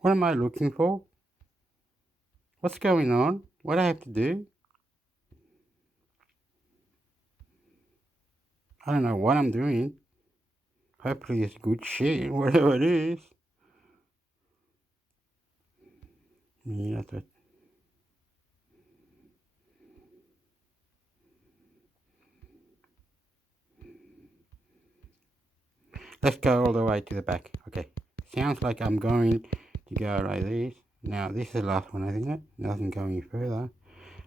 What am I looking for? What's going on? What do I have to do? I don't know what I'm doing. Hopefully it's good shit, whatever it is. Yeah, that's it. Let's go all the way to the back. Okay. Sounds like I'm going to go like this. Now, this is the last one, isn't it? Nothing going any further.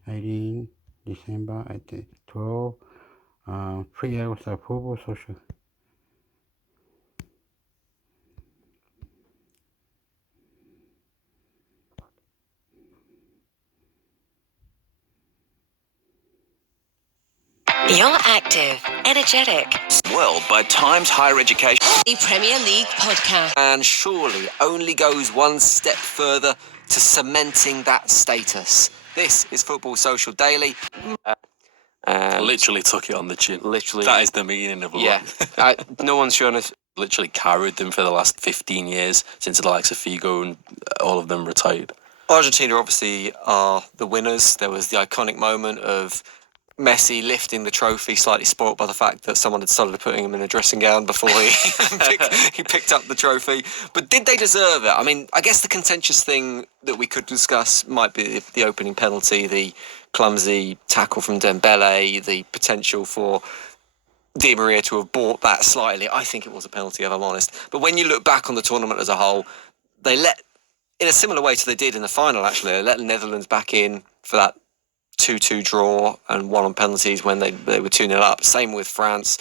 18 December at 12. 3 hours of football social. You're active, energetic. World by Times Higher Education. The Premier League podcast. And surely only goes one step further to cementing that status. This is Football Social Daily. Literally took it on the chin. Literally. That is the meaning of it. Yeah. No one's shown us. Literally carried them for the last 15 years since the likes of Figo and all of them retired. Argentina obviously are the winners. There was the iconic moment of Messi lifting the trophy, slightly spoilt by the fact that someone had started putting him in a dressing gown before he picked up the trophy. But did they deserve it? I mean, I guess the contentious thing that we could discuss might be the opening penalty, the clumsy tackle from Dembele, the potential for Di Maria to have bought that slightly. I think it was a penalty, if I'm honest. But when you look back on the tournament as a whole, they let, in a similar way to they did in the final, actually, they let the Netherlands back in for that 2-2 draw and won on penalties when they were 2-0 up. Same with France.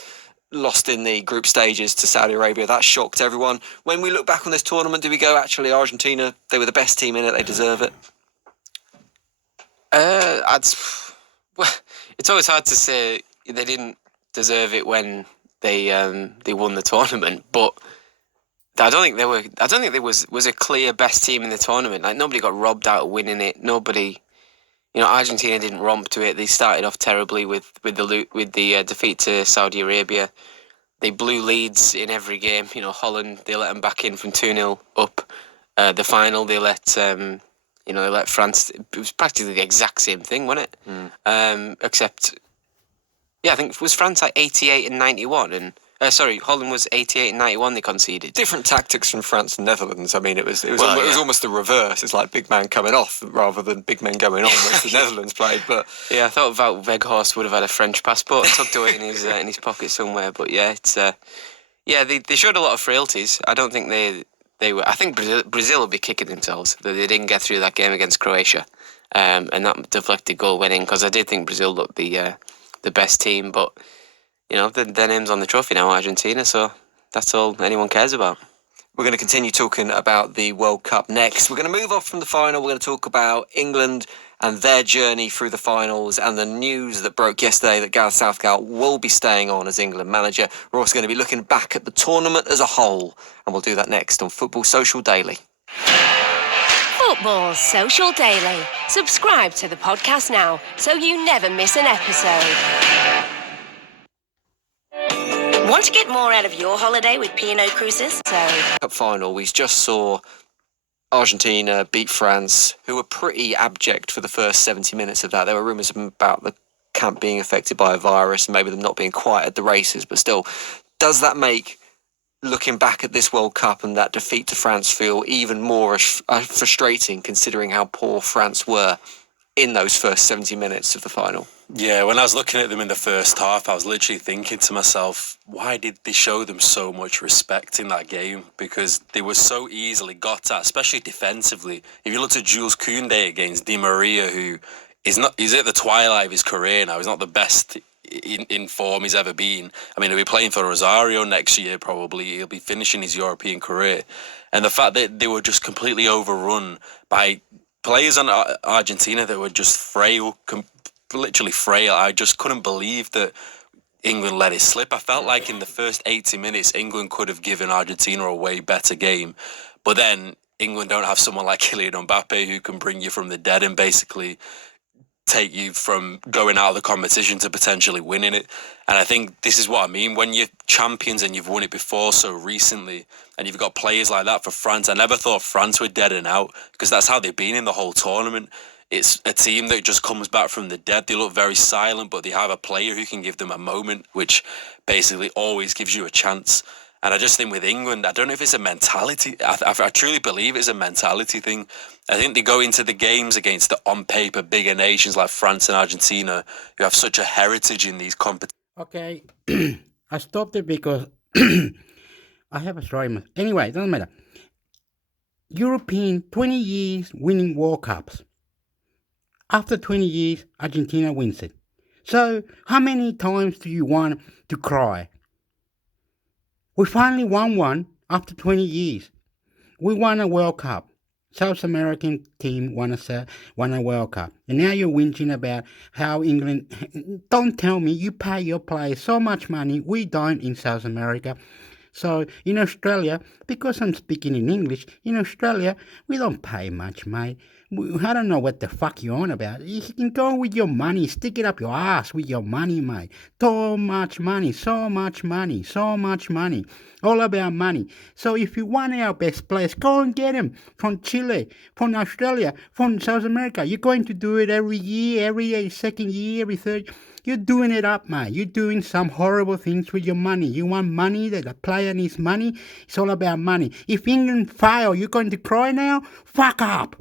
Lost in the group stages to Saudi Arabia. That shocked everyone. When we look back on this tournament, do we go, actually, Argentina, they were the best team in it, they deserve it? Well, it's always hard to say they didn't deserve it when they won the tournament, but I don't think there was a clear best team in the tournament. Like, nobody got robbed out of winning it. Nobody. Argentina didn't romp to it. They started off terribly with the defeat to Saudi Arabia. They blew leads in every game. Holland, they let them back in from 2-0 up. The final, they let France. It was practically the exact same thing, wasn't it? Except, I think it was France like 88 and 91, and Holland was 88 and 91. They conceded. Different tactics from France and Netherlands. I mean, it was almost the reverse. It's like big man coming off rather than big men going on, which the Netherlands played. But yeah, I thought Wout Weghorst would have had a French passport tucked away in his pocket somewhere. But yeah, it's they showed a lot of frailties. I don't think they were. I think Brazil would be kicking themselves that they didn't get through that game against Croatia, and that deflected goal winning, because I did think Brazil looked the best team, but their name's on the trophy now, Argentina, so that's all anyone cares about. We're going to continue talking about the World Cup next. We're going to move off from the final. We're going to talk about England and their journey through the finals and the news that broke yesterday that Gareth Southgate will be staying on as England manager. We're also going to be looking back at the tournament as a whole, and we'll do that next on Football Social Daily. Football Social Daily. Subscribe to the podcast now so you never miss an episode. Want to get more out of your holiday with P&O Cruises? Cup final, we just saw Argentina beat France, who were pretty abject for the first 70 minutes of that. There were rumours about the camp being affected by a virus and maybe them not being quite at the races, but still, does that make looking back at this World Cup and that defeat to France feel even more frustrating, considering how poor France were in those first 70 minutes of the final? Yeah, when I was looking at them in the first half, I was literally thinking to myself, why did they show them so much respect in that game? Because they were so easily got at, especially defensively. If you looked at Jules Koundé against Di Maria, who he's at the twilight of his career now, he's not the best in form he's ever been. I mean, he'll be playing for Rosario next year, probably. He'll be finishing his European career. And the fact that they were just completely overrun by players on Argentina that were just frail, literally frail. I just couldn't believe that England let it slip. I felt like in the first 80 minutes, England could have given Argentina a way better game. But then England don't have someone like Kylian Mbappe who can bring you from the dead and basically take you from going out of the competition to potentially winning it. And I think this is what I mean. When you're champions and you've won it before so recently, and you've got players like that for France, I never thought France were dead and out, because that's how they've been in the whole tournament. It's a team that just comes back from the dead. They look very silent, but they have a player who can give them a moment, which basically always gives you a chance. And I just think with England, I don't know if it's a mentality. I truly believe it's a mentality thing. I think they go into the games against the on-paper bigger nations like France and Argentina, who have such a heritage in these competitions. Okay, I stopped it because I have a story. Anyway, it doesn't matter. European, 20 years winning World Cups. After 20 years, Argentina wins it. So, how many times do you want to cry? We finally won one after 20 years. We won a World Cup. South American team won a World Cup. And now you're whinging about how England... Don't tell me you pay your players so much money. We don't in South America. So in Australia, because I'm speaking in English, in Australia, we don't pay much, mate. I don't know what the fuck you're on about. You can go with your money, stick it up your ass with your money, mate. So much money, so much money, so much money. All about money. So if you want our best players, go and get them from Chile, from Australia, from South America. You're going to do it every year, every second year, every third. You're doing it up, mate. You're doing some horrible things with your money. You want money, that the player needs money. It's all about money. If England fail, you're going to cry now? Fuck up.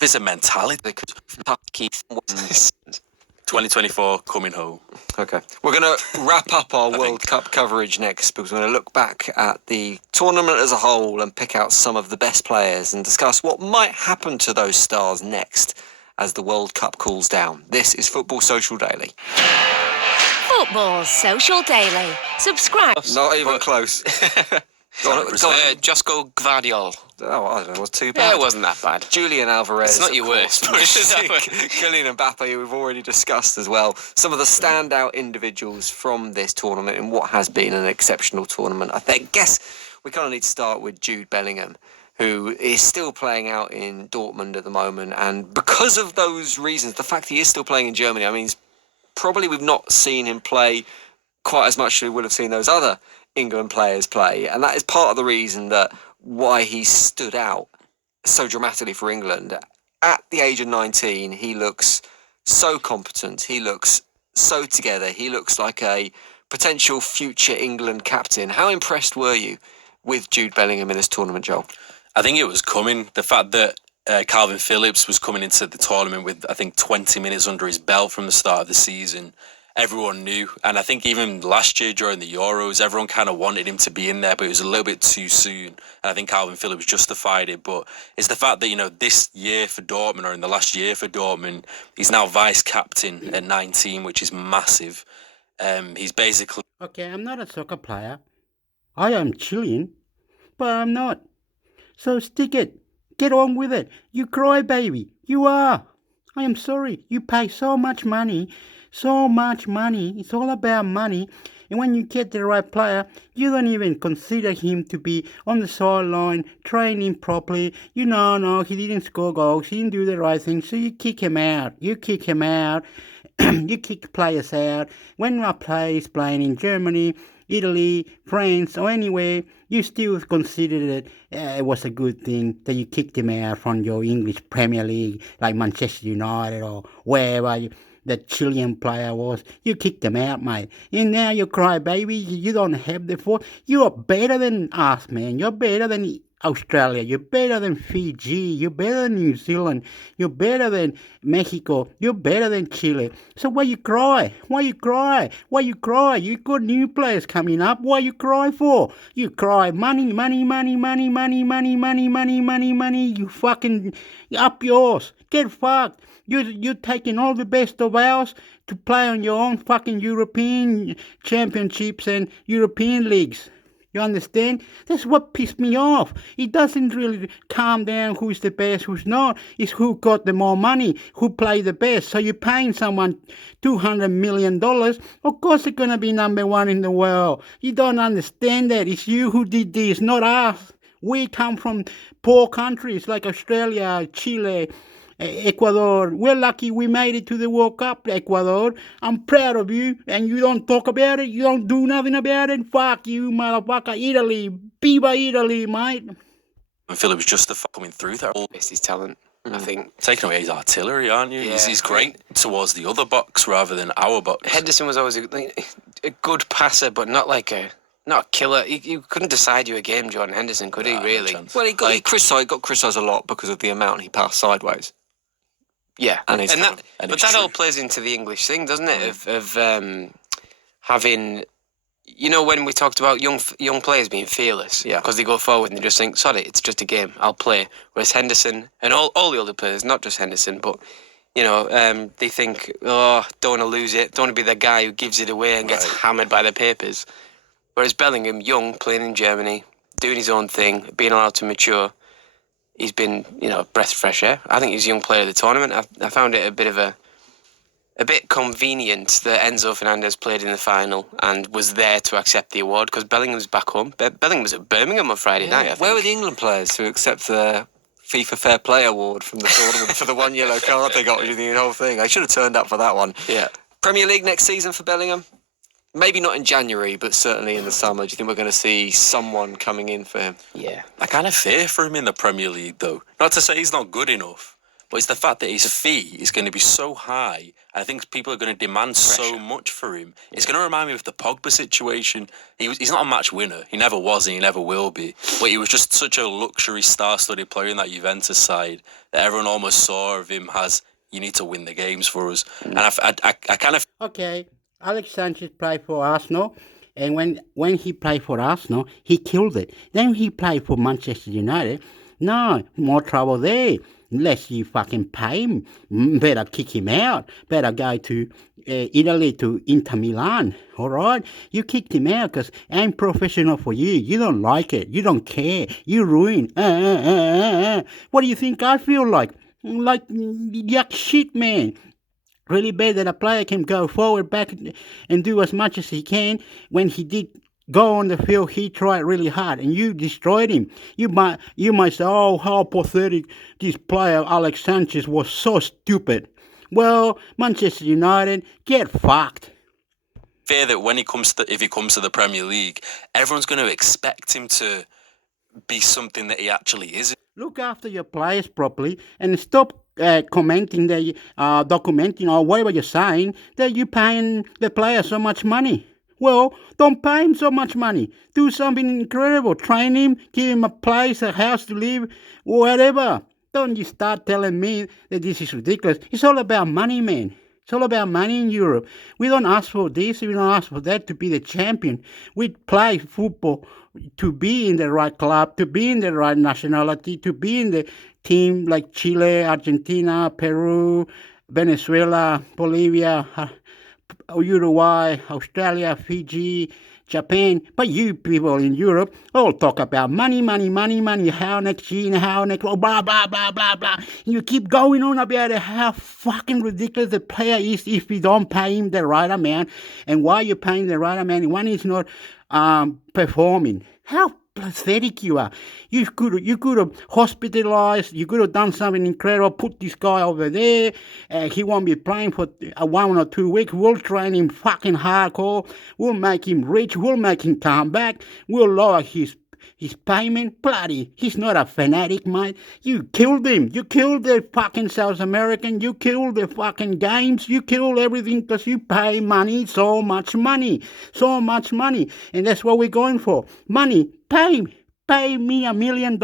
It's a mentality. They could have Keith 2024 coming home. Okay. We're going to wrap up our World Cup coverage next, because we're going to look back at the tournament as a whole and pick out some of the best players and discuss what might happen to those stars next as the World Cup cools down. This is Football Social Daily. Football Social Daily. Subscribe. Not even close. Josko Gvardiol. Oh, I don't know, it was too bad. Yeah, it wasn't that bad. Julian Alvarez. It's not your worst. Kylian Mbappe, who we've already discussed as well. Some of the standout individuals from this tournament in what has been an exceptional tournament. I guess we kind of need to start with Jude Bellingham, who is still playing out in Dortmund at the moment. And because of those reasons, the fact he is still playing in Germany, I mean, probably we've not seen him play quite as much as we would have seen those other England players play. And that is part of the reason that why he stood out so dramatically for England. At the age of 19, he looks so competent. He looks so together. He looks like a potential future England captain. How impressed were you with Jude Bellingham in this tournament, Joel? I think it was coming. The fact that Calvin Phillips was coming into the tournament with, I think, 20 minutes under his belt from the start of the season, everyone knew. And I think even last year during the Euros, everyone kind of wanted him to be in there, but it was a little bit too soon. And I think Calvin Phillips justified it. But it's the fact that, this year for Dortmund, or in the last year for Dortmund, he's now vice-captain at 19, which is massive. He's basically... Okay, I'm not a soccer player. I am Chilean, but I'm not. So stick it. Get on with it. You cry, baby. You are. I am sorry. You pay so much money. So much money. It's all about money. And when you get the right player, you don't even consider him to be on the sideline, training properly. No, he didn't score goals. He didn't do the right thing. So you kick him out. You kick players out. When a player is playing in Germany, Italy, France, or anywhere, you still consider it was a good thing that you kicked him out from your English Premier League, like Manchester United or wherever the Chilean player was. You kicked them out, mate. And now you cry, baby. You don't have the fault. You are better than us, man. You're better than Australia. You're better than Fiji. You're better than New Zealand. You're better than Mexico. You're better than Chile. So why you cry? Why you cry? Why you cry? You got new players coming up. Why you cry for? You cry money. You fucking up yours. Get fucked. You're taking all the best of ours to play on your own fucking European championships and European leagues. You understand? That's what pissed me off. It doesn't really calm down who's the best, who's not. It's who got the more money, who play the best. So you're paying someone $200 million. Of course they're going to be number one in the world. You don't understand that. It's you who did this, not us. We come from poor countries like Australia, Chile, Ecuador, we're lucky we made it to the World Cup, Ecuador. I'm proud of you, and you don't talk about it, you don't do nothing about it. Fuck you, motherfucker. Italy, viva Italy, mate. I feel it was just the coming through there. It's his talent, I think. Taking away his artillery, aren't you? Yeah. He's great towards the other box rather than our box. Henderson was always a good passer, but not a killer. You couldn't decide you a game, Jordan Henderson, could he? Really? Well, he got criticised a lot because of the amount he passed sideways. Yeah, And his but talent. that all plays into the English thing, doesn't it? Of having, when we talked about young players being fearless, because they go forward and they just think, sorry, it's just a game, I'll play. Whereas Henderson and all the other players, not just Henderson, but they think, oh, don't want to lose it, don't want to be the guy who gives it away and gets hammered by the papers. Whereas Bellingham, young, playing in Germany, doing his own thing, being allowed to mature. He's been, a breath of fresh air. I think he's a young player of the tournament. I found it a bit convenient that Enzo Fernandez played in the final and was there to accept the award because Bellingham's back home. Bellingham was at Birmingham on Friday night, I think. Where were the England players who accept the FIFA Fair Play award from the tournament for the one yellow card they got with the whole thing? I should have turned up for that one. Yeah. Premier League next season for Bellingham? Maybe not in January, but certainly in the summer. Do you think we're going to see someone coming in for him? Yeah. I kind of fear for him in the Premier League, though. Not to say he's not good enough, but it's the fact that his fee is going to be so high. I think people are going to demand so much for him. It's going to remind me of the Pogba situation. He's not a match winner. He never was and he never will be. But he was just such a luxury star-studded player in that Juventus side that everyone almost saw of him as, you need to win the games for us. And I kind of... Okay, Alex Sanchez played for Arsenal, and when he played for Arsenal, he killed it. Then he played for Manchester United. No, more trouble there. Unless you fucking pay him, better kick him out. Better go to Italy, to Inter Milan. All right, you kicked him out because I'm professional for you. You don't like it. You don't care. You ruin. What do you think I feel like? Like yuck shit, man. Really bad that a player can go forward, back, and do as much as he can. When he did go on the field, he tried really hard, and you destroyed him. You might say, oh, how pathetic this player, Alex Sanchez, was so stupid. Well, Manchester United, get fucked. Fear that when if he comes to the Premier League, everyone's going to expect him to be something that he actually isn't. Look after your players properly and stop commenting, documenting, or whatever you're saying, that you're paying the player so much money. Well, don't pay him so much money. Do something incredible. Train him, give him a place, a house to live, whatever. Don't you start telling me that this is ridiculous. It's all about money, man. It's all about money in Europe. We don't ask for this, we don't ask for that to be the champion. We play football to be in the right club, to be in the right nationality, to be in the team like Chile, Argentina, Peru, Venezuela, Bolivia, Uruguay, Australia, Fiji, Japan. But you people in Europe all talk about money, how next year, how next, blah, blah, blah, blah, blah. You keep going on about how fucking ridiculous the player is if you don't pay him the right amount, and why you're paying the right amount when he's not performing. How pathetic you are. You could have hospitalized, you could have done something incredible, put this guy over there, he won't be playing for 1 or 2 weeks, we'll train him fucking hardcore, we'll make him rich, we'll make him come back, we'll lower his payment. Bloody, he's not a fanatic, mate. You killed him. You killed the fucking South American. You killed the fucking games. You killed everything because you pay money, so much money. And that's what we're going for. Money. Pay me $1 million.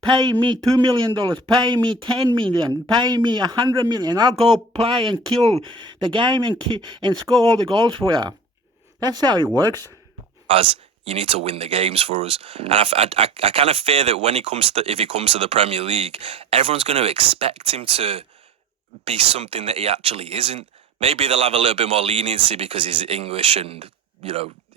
Pay me $2 million. Pay me 10 million. Pay me 100 million. I'll go play and kill the game and score all the goals for you. That's how it works. As you need to win the games for us. And I kind of fear that when if he comes to the Premier League, everyone's going to expect him to be something that he actually isn't. Maybe they'll have a little bit more leniency because he's English and,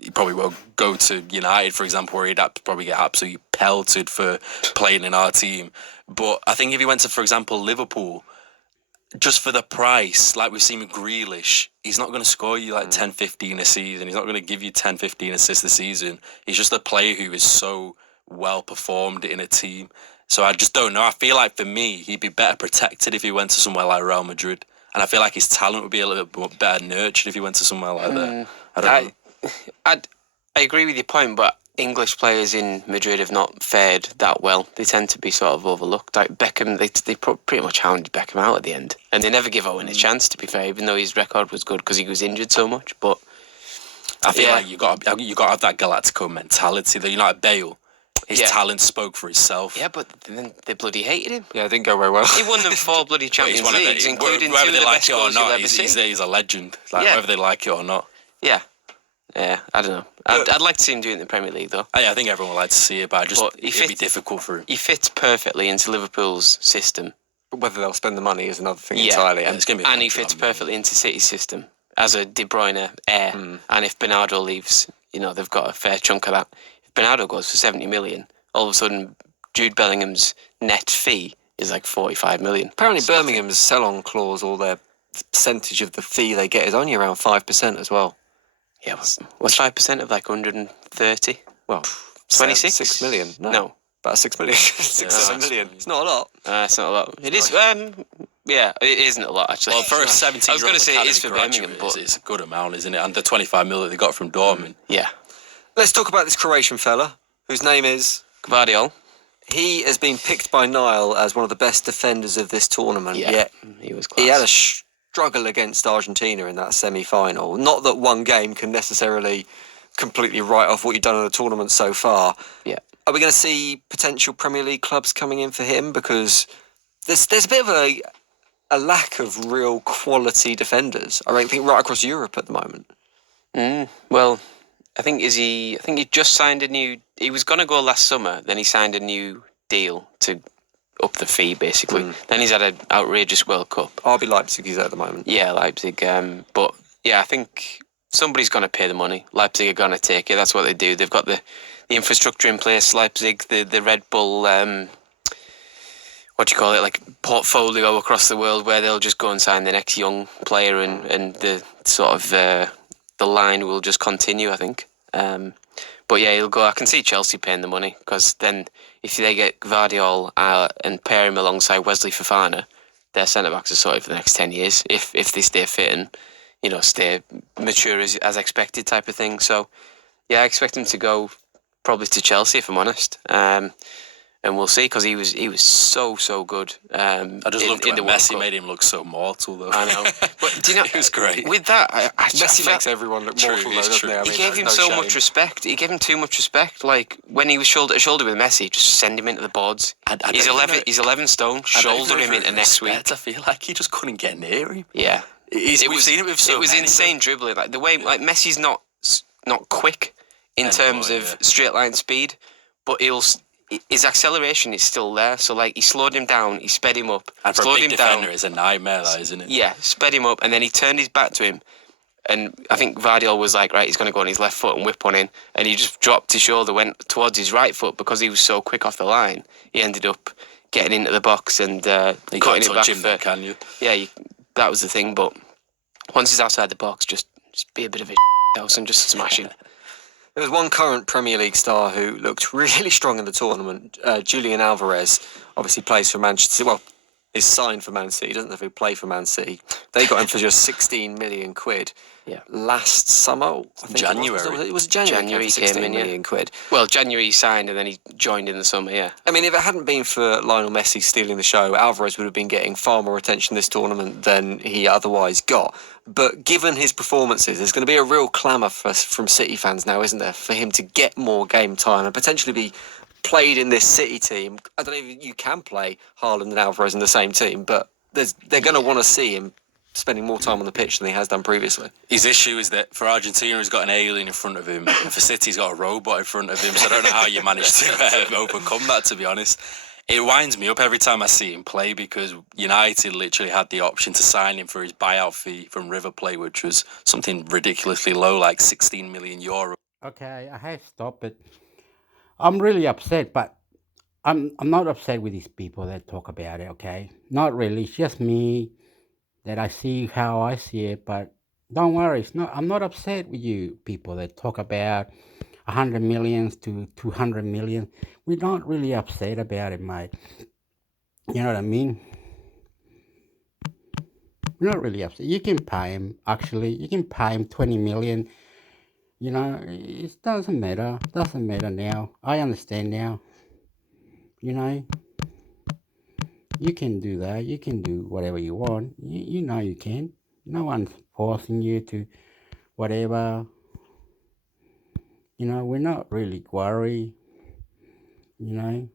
he probably won't go to United, for example, where he'd probably get absolutely pelted for playing in our team. But I think if he went to, for example, Liverpool, just for the price, like we've seen with Grealish, he's not going to score you like 10, 15 a season. He's not going to give you 10, 15 assists a season. He's just a player who is so well performed in a team. So I just don't know. I feel like for me, he'd be better protected if he went to somewhere like Real Madrid. And I feel like his talent would be a little bit better nurtured if he went to somewhere like that. I don't know. I agree with your point, but English players in Madrid have not fared that well. They tend to be sort of overlooked. Like Beckham, they pretty much hounded Beckham out at the end. And they never give Owen a chance, to be fair, even though his record was good because he was injured so much. But I feel like you got to have that Galactico mentality. That, like Bale, his talent spoke for itself. Yeah, but then they bloody hated him. Yeah, it didn't go very well. He won them 4 bloody Champions Leagues, including whether 2 they of the like best it or goals you'll not, ever see. he's a legend. Like whether they like it or not. Yeah, I don't know. I'd like to see him do it in the Premier League, though. I think everyone would like to see it, but it'd be difficult for him. He fits perfectly into Liverpool's system. But whether they'll spend the money is another thing entirely. Yeah, it's gonna be and he fits perfectly into City's system as a De Bruyne heir. And if Bernardo leaves, they've got a fair chunk of that. If Bernardo goes for 70 million, all of a sudden Jude Bellingham's net fee is like 45 million. Apparently Birmingham's sell-on clause, or their percentage of the fee they get, is only around 5% as well. Yeah, what's 5% of like 130? Well, 26? 6 million. No. About 6 million. 7 million. It's not a lot. It's not a lot. It is. Yeah, it isn't a lot actually. Well, for a 17, I was going to say it is for Birmingham, but it's a good amount, isn't it? And the 25 million that they got from Dortmund. Yeah. Let's talk about this Croatian fella, whose name is Gvardiol. He has been picked by Niall as one of the best defenders of this tournament. Yeah, yet he was class. He had a struggle against Argentina in that semi-final. Not that one game can necessarily completely write off what you've done in the tournament so far. Yeah. Are we going to see potential Premier League clubs coming in for him? Because there's a bit of a lack of real quality defenders, I think, right across Europe at the moment. Well, I think he just signed a new. He was going to go last summer. Then he signed a new deal to up the fee, basically. Then he's had an outrageous World Cup. RB Leipzig he's at the moment. Yeah, Leipzig. But yeah, I think somebody's going to pay the money. Leipzig are going to take it. That's what they do. They've got the infrastructure in place. Leipzig, the Red Bull. What do you call it? Like portfolio across the world, where they'll just go and sign the next young player, and the sort of the line will just continue, I think. But yeah, he'll go. I can see Chelsea paying the money, because then if they get Gvardiol and pair him alongside Wesley Fofana, their centre backs are sorted for the next 10 years if they stay fit and stay mature as expected, type of thing. So yeah, I expect him to go probably to Chelsea, if I'm honest. And we'll see, because he was so good. I just loved when Messi made him look so mortal, though. I know, but do you know, it was great. With that, Messi makes everyone look mortal, though, doesn't he? I mean, he gave him so much respect. He gave him too much respect. Like when he was shoulder to shoulder with Messi, just send him into the boards. He's 11 stone. Shoulder him into next week. I feel like he just couldn't get near him. Yeah, we've seen it with so It was many, insane dribbling. Like the way, like Messi's not quick in terms of straight line speed, but his acceleration is still there. So like he slowed him down, he sped him up. And for slowed a big him defender, down. it's a nightmare, that, isn't it? Yeah, sped him up, and then he turned his back to him. And I think Gvardiol was like, right, he's going to go on his left foot and whip one in. And he just dropped his shoulder, went towards his right foot, because he was so quick off the line. He ended up getting into the box and you cutting can't it back. touch him there, can you? Yeah, that was the thing. But once he's outside the box, just be a bit of a house and just smash him. There was one current Premier League star who looked really strong in the tournament. Julian Alvarez obviously plays for Manchester City. Well, is signed for Man City. He doesn't know if he'll play for Man City. They got him for just 16 million quid. Yeah. Last summer, I think January. It was January he came in, 16 million quid. Well, January he signed, and then he joined in the summer, yeah. I mean, if it hadn't been for Lionel Messi stealing the show, Alvarez would have been getting far more attention this tournament than he otherwise got. But given his performances, there's going to be a real clamour from City fans now, isn't there, for him to get more game time and potentially be played in this City team. I don't know if you can play Haaland and Alvarez in the same team, but they're going to want to see him spending more time on the pitch than he has done previously. His issue is that for Argentina, he's got an alien in front of him, and for City, he's got a robot in front of him, so I don't know how you manage to overcome that, to be honest. It winds me up every time I see him play, because United literally had the option to sign him for his buyout fee from River Plate, which was something ridiculously low, like 16 million euro. Okay, I have stopped it. I'm really upset, but I'm not upset with these people that talk about it, okay? Not really. It's just me that I see how I see it, but don't worry. I'm not upset with you people that talk about 100 million to 200 million. We're not really upset about it, mate. You know what I mean? We're not really upset. You can pay him, actually. You can pay him 20 million. You know, it doesn't matter. Doesn't matter now. I understand now. You know, you can do that. You can do whatever you want. You know you can. No one's forcing you to whatever. You know, we're not really worried. You know.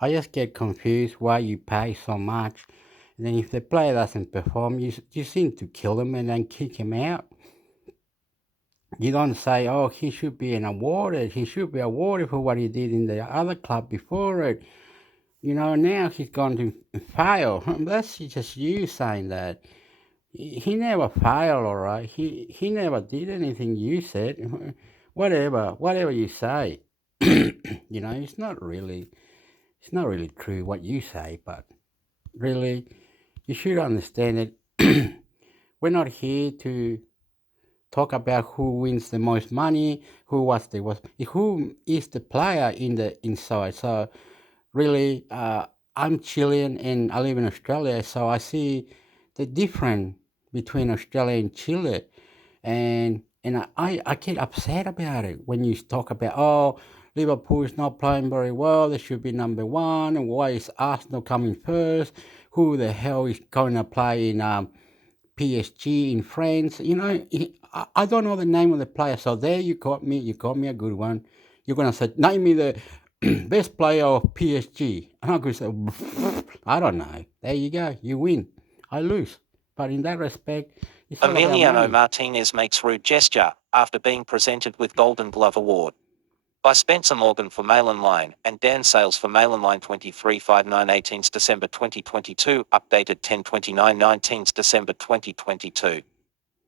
I just get confused why you pay so much. And then if the player doesn't perform, you seem to kill him and then kick him out. You don't say, oh, he should be awarded. He should be awarded for what he did in the other club before it. You know, now he's going to fail. That's just you saying that. He never failed, all right. He never did anything you said. Whatever you say. You know, it's not really true what you say, but really, you should understand it. We're not here to talk about who wins the most money, who is the player in the inside. So really, I'm Chilean and I live in Australia, so I see the difference between Australia and Chile, and I get upset about it when you talk about, oh, Liverpool is not playing very well, they should be number one, and why is Arsenal coming first? Who the hell is going to play in PSG in France? You know, I don't know the name of the player, so there you got me a good one. You're going to say, name me the best player of PSG. And I'm going to say, I don't know. There you go, you win, I lose. But in that respect, it's all about Emiliano money. Martinez makes rude gesture after being presented with Golden Glove Award. By Spencer Morgan for Mail and Line and Dan Sales for Mail and Line 2359 December 2022, updated 10/29 December 2022.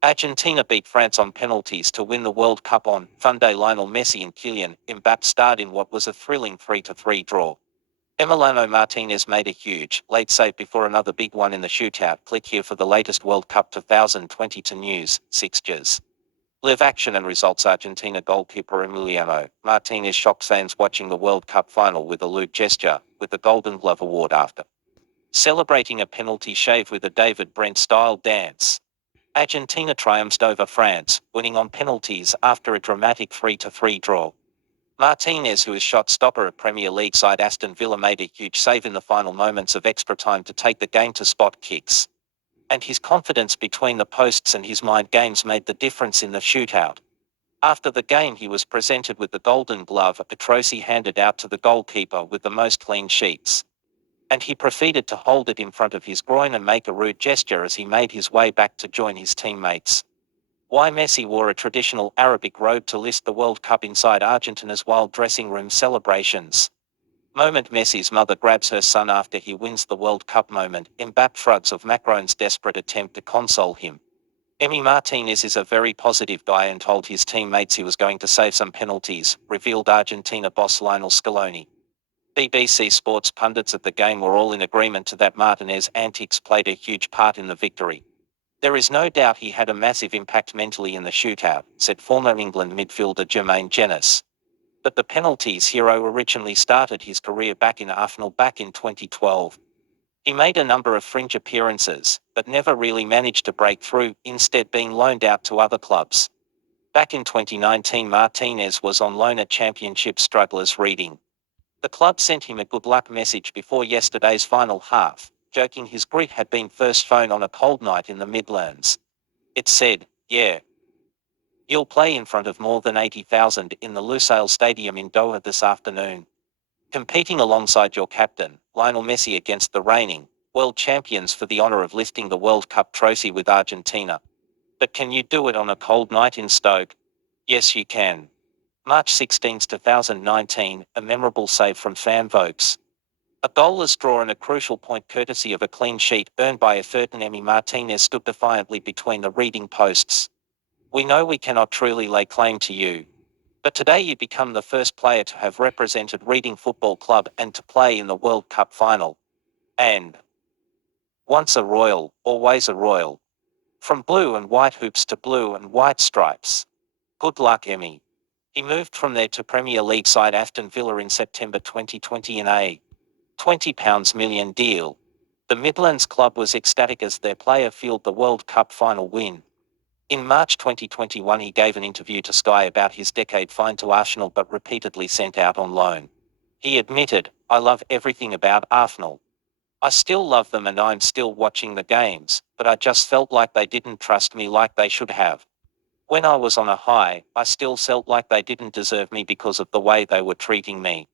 Argentina beat France on penalties to win the World Cup on Sunday. Lionel Messi and Kylian Mbappe starred in what was a thrilling 3-3 draw. Emiliano Martinez made a huge, late save before another big one in the shootout. Click here for the latest World Cup 2022 news, fixtures, live action and results. Argentina goalkeeper Emiliano Martinez shocked fans watching the World Cup final with a lewd gesture, with the Golden Glove Award after celebrating a penalty shave with a David Brent-style dance. Argentina triumphed over France, winning on penalties after a dramatic 3-3 draw. Martinez, who is shot stopper at Premier League side Aston Villa, made a huge save in the final moments of extra time to take the game to spot kicks. And his confidence between the posts and his mind games made the difference in the shootout. After the game, he was presented with the Golden Glove, a trophy handed out to the goalkeeper with the most clean sheets. And he proceeded to hold it in front of his groin and make a rude gesture as he made his way back to join his teammates. Why Messi wore a traditional Arabic robe to list the World Cup inside Argentina's wild dressing room celebrations. Moment. Messi's mother grabs her son after he wins the World Cup. Moment. Mbappe shrugs of Macron's desperate attempt to console him. Emi Martinez is a very positive guy and told his teammates he was going to save some penalties, revealed Argentina boss Lionel Scaloni. BBC Sports pundits at the game were all in agreement to that Martinez's antics played a huge part in the victory. There is no doubt he had a massive impact mentally in the shootout, said former England midfielder Jermaine Jenas. But the penalties hero originally started his career back in Arsenal back in 2012. He made a number of fringe appearances, but never really managed to break through, instead being loaned out to other clubs. Back in 2019, Martinez was on loan at Championship strugglers Reading. The club sent him a good luck message before yesterday's final half, joking his grit had been first phone on a cold night in the Midlands. It said, yeah, you'll play in front of more than 80,000 in the Lusail Stadium in Doha this afternoon, competing alongside your captain, Lionel Messi, against the reigning world champions for the honour of lifting the World Cup trophy with Argentina. But can you do it on a cold night in Stoke? Yes, you can. March 16, 2019, a memorable save from fan votes. A goalless draw and a crucial point courtesy of a clean sheet earned by a certain Emi Martinez stood defiantly between the reading posts. We know we cannot truly lay claim to you. But today you become the first player to have represented Reading Football Club and to play in the World Cup final. And once a Royal, always a Royal. From blue and white hoops to blue and white stripes. Good luck, Emi. He moved from there to Premier League side Aston Villa in September 2020 in a £20 million deal. The Midlands club was ecstatic as their player fueled the World Cup final win. In March 2021 he gave an interview to Sky about his decade fine to Arsenal but repeatedly sent out on loan. He admitted, "I love everything about Arsenal. I still love them and I'm still watching the games, but I just felt like they didn't trust me like they should have. When I was on a high, I still felt like they didn't deserve me because of the way they were treating me.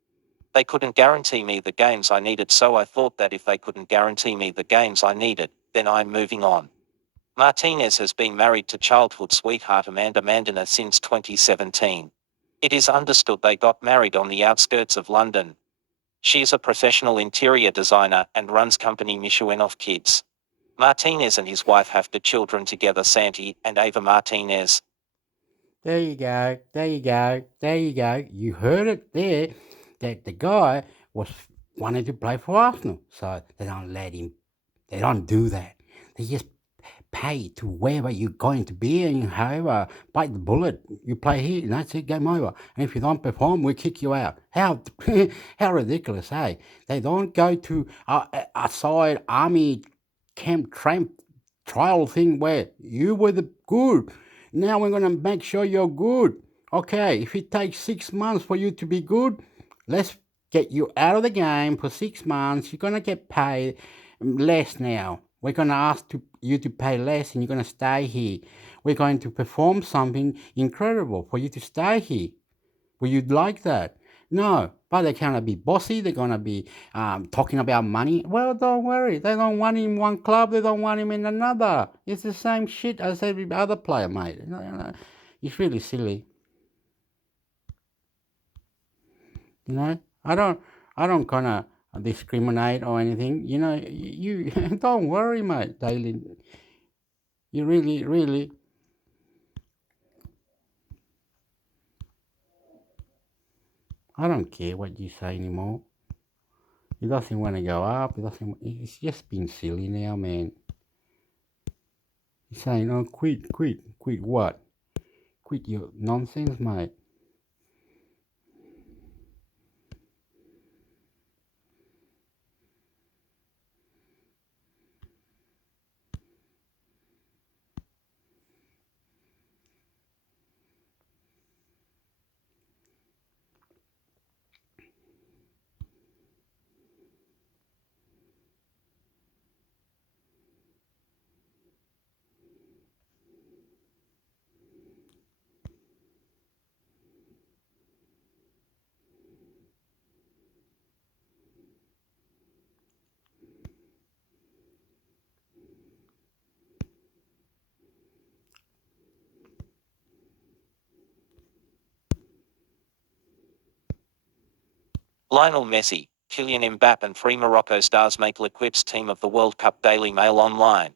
They couldn't guarantee me the games I needed, so I thought that if they couldn't guarantee me the games I needed, then I'm moving on." Martinez has been married to childhood sweetheart Amanda Mandina since 2017. It is understood they got married on the outskirts of London. She is a professional interior designer and runs company Mishuenoff Kids. Martinez and his wife have 2 children together, Santi and Ava Martinez. There you go. There you go. There you go. You heard it there. That the guy was wanting to play for Arsenal, so they don't let him. They don't do that. They just pay to wherever you're going to be, and however, bite the bullet. You play here, and that's it. Game over. And if you don't perform, we kick you out. How how ridiculous, hey? They don't go to a side army camp tramp trial thing where you were the good. Now we're going to make sure you're good. Okay, if it takes 6 months for you to be good, let's get you out of the game for 6 months. You're going to get paid less now. We're going to ask you to pay less and you're going to stay here. We're going to perform something incredible for you to stay here. Will you like that? No, but they're going to be bossy. They're going to be talking about money. Well, don't worry. They don't want him in one club. They don't want him in another. It's the same shit as every other player, mate. It's really silly. You know, I don't kind of discriminate or anything. You know, you don't worry, mate. Daily, you really. I don't care what you say anymore. He doesn't want to go up. He's just being silly now, man. He's saying, "Oh, quit what? Quit your nonsense, mate." Lionel Messi, Kylian Mbappe and 3 Morocco stars make L'Equip's team of the World Cup. Daily Mail Online.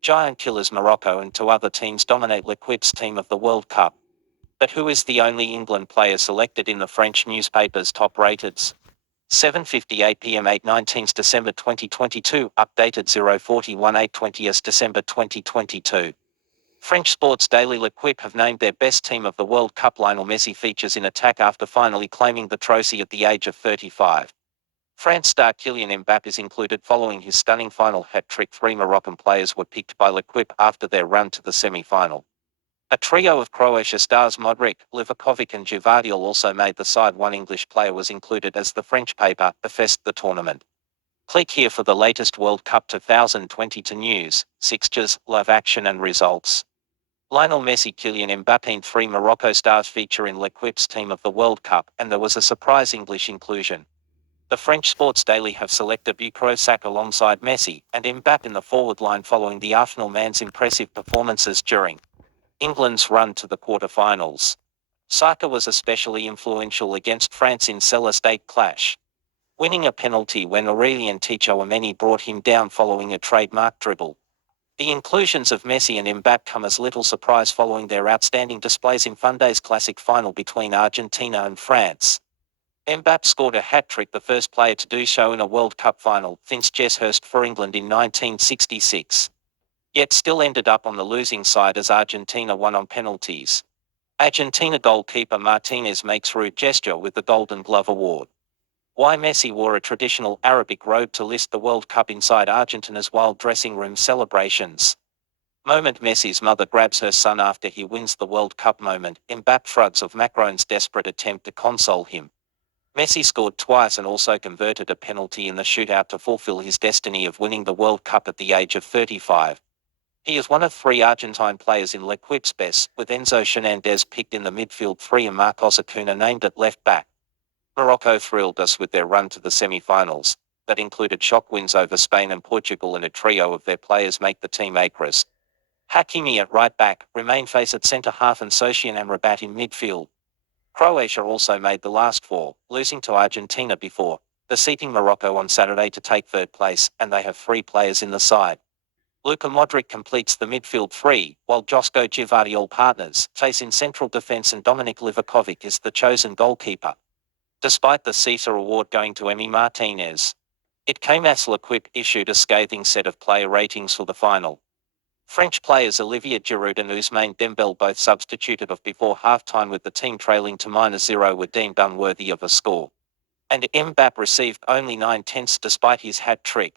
Giant killers Morocco and 2 other teams dominate L'Equip's team of the World Cup. But who is the only England player selected in the French newspaper's top rateds? 7:58 p.m. 8/19 December 2022, updated 041 8/20 December 2022. French sports daily L'Equipe have named their best team of the World Cup. Lionel Messi features in attack after finally claiming the trophy at the age of 35. France star Kylian Mbappe is included following his stunning final hat-trick. 3 Moroccan players were picked by L'Equipe after their run to the semi-final. A trio of Croatia stars Modric, Livakovic and Gvardiol also made the side. 1 English player was included as the French paper effaced the tournament. Click here for the latest World Cup 2022 news, fixtures, live action and results. Lionel Messi, Kylian Mbappe and 3 Morocco stars feature in L'Equipe's team of the World Cup, and there was a surprise English inclusion. The French Sports Daily have selected Bukayo Saka alongside Messi and Mbappe in the forward line following the Arsenal man's impressive performances during England's run to the quarter-finals. Saka was especially influential against France in Celle State clash, winning a penalty when Aurelien Tchouameni brought him down following a trademark dribble. The inclusions of Messi and Mbappe come as little surprise following their outstanding displays in Sunday's classic final between Argentina and France. Mbappe scored a hat-trick, the first player to do so in a World Cup final since Jess Hurst for England in 1966. Yet still ended up on the losing side as Argentina won on penalties. Argentina goalkeeper Martinez makes rude gesture with the Golden Glove award. Why Messi wore a traditional Arabic robe to list the World Cup inside Argentina's wild dressing room celebrations. Moment, Messi's mother grabs her son after he wins the World Cup. Moment, Mbappe shrugs of Macron's desperate attempt to console him. Messi scored twice and also converted a penalty in the shootout to fulfill his destiny of winning the World Cup at the age of 35. He is one of 3 Argentine players in L'Equip's best, with Enzo Fernandez picked in the midfield 3 and Marcos Acuna named at left back. Morocco thrilled us with their run to the semi-finals, that included shock wins over Spain and Portugal, and a trio of their players make the team Acres. Hakimi at right back, Remain face at centre-half and Sofian Amrabat in midfield. Croatia also made the last 4, losing to Argentina before defeating Morocco on Saturday to take 3rd place, and they have 3 players in the side. Luka Modric completes the midfield 3, while Josko Gvardiol partners face in central defence and Dominik Livakovic is the chosen goalkeeper. Despite the FIFA award going to Emi Martinez, it came as L'Equipe issued a scathing set of player ratings for the final. French players Olivier Giroud and Ousmane Dembele, both substituted off before half-time with the team trailing to -0, were deemed unworthy of a score. And Mbappe received only 9/10 despite his hat-trick.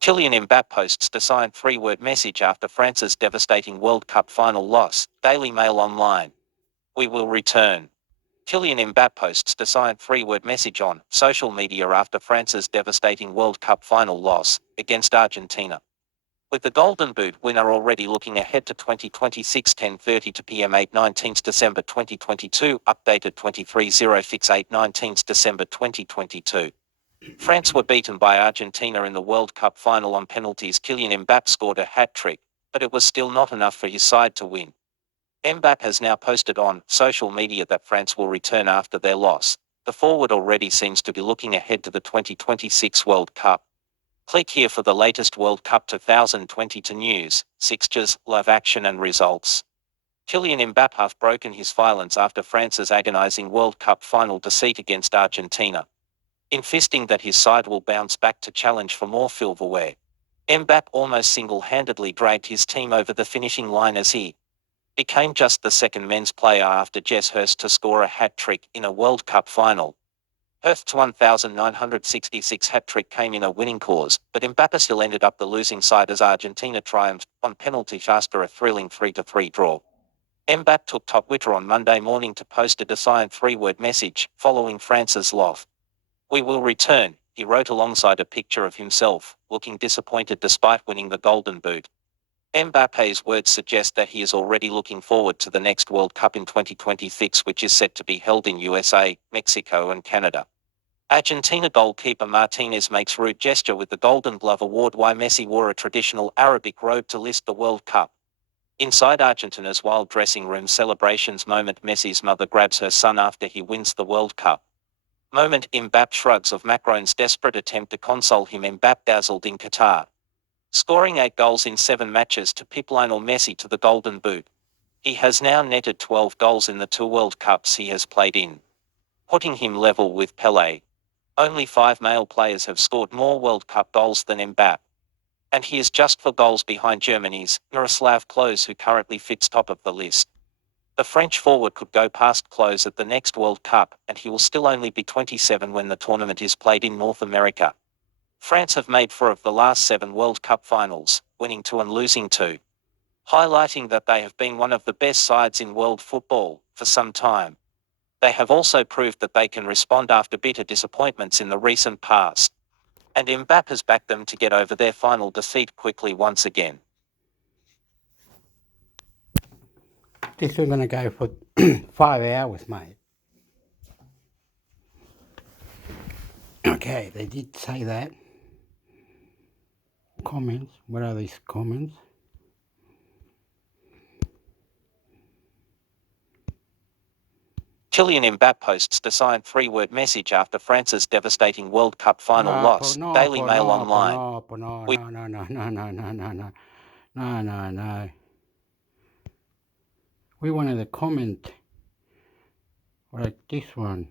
Kylian Mbappe posts the signed 3-word message after France's devastating World Cup final loss, Daily Mail Online. We will return. Kylian Mbappe posts the signed 3-word message on social media after France's devastating World Cup final loss against Argentina. With the Golden Boot winner already looking ahead to 2026, 10:32 p.m. 8/19 December 2022, updated 23:06 8/19 December 2022. France were beaten by Argentina in the World Cup final on penalties. Kylian Mbappe scored a hat-trick, but it was still not enough for his side to win. Mbappe has now posted on social media that France will return after their loss. The forward already seems to be looking ahead to the 2026 World Cup. Click here for the latest World Cup 2022 news, fixtures, live action and results. Kylian Mbappe has broken his silence after France's agonizing World Cup final defeat against Argentina, insisting that his side will bounce back to challenge for more silverware. Mbappe almost single-handedly dragged his team over the finishing line as he became just the second men's player after Jess Hurst to score a hat-trick in a World Cup final. Hurst's 1,966 hat-trick came in a winning cause, but Mbappe still ended up the losing side as Argentina triumphed on penalty after a thrilling 3-3 draw. Mbappe took to Twitter on Monday morning to post a defiant 3-word message following France's loss. We will return, he wrote alongside a picture of himself, looking disappointed despite winning the Golden Boot. Mbappe's words suggest that he is already looking forward to the next World Cup in 2026, which is set to be held in USA, Mexico and Canada. Argentina goalkeeper Martinez makes rude gesture with the Golden Glove award. Why Messi wore a traditional Arabic robe to list the World Cup. Inside Argentina's wild dressing room celebrations. Moment, Messi's mother grabs her son after he wins the World Cup. Moment, Mbappe shrugs of Macron's desperate attempt to console him. Mbappe dazzled in Qatar, scoring 8 goals in 7 matches to pip Lionel Messi to the Golden Boot. He has now netted 12 goals in the 2 World Cups he has played in, putting him level with Pelé. Only 5 male players have scored more World Cup goals than Mbappe, and he is just 4 goals behind Germany's Miroslav Klose, who currently fits top of the list. The French forward could go past close at the next World Cup, and he will still only be 27 when the tournament is played in North America. France have made 4 of the last 7 World Cup finals, winning 2 and losing 2. Highlighting that they have been one of the best sides in world football for some time. They have also proved that they can respond after bitter disappointments in the recent past. And Mbappé has backed them to get over their final defeat quickly once again. This is going to go for 5 hours, mate. Okay, they did say that. Comments. What are these comments? Kylian Mbappé posts the signed 3-word message after France's devastating World Cup final loss. Daily Mail Online. No. We wanted a comment like this one.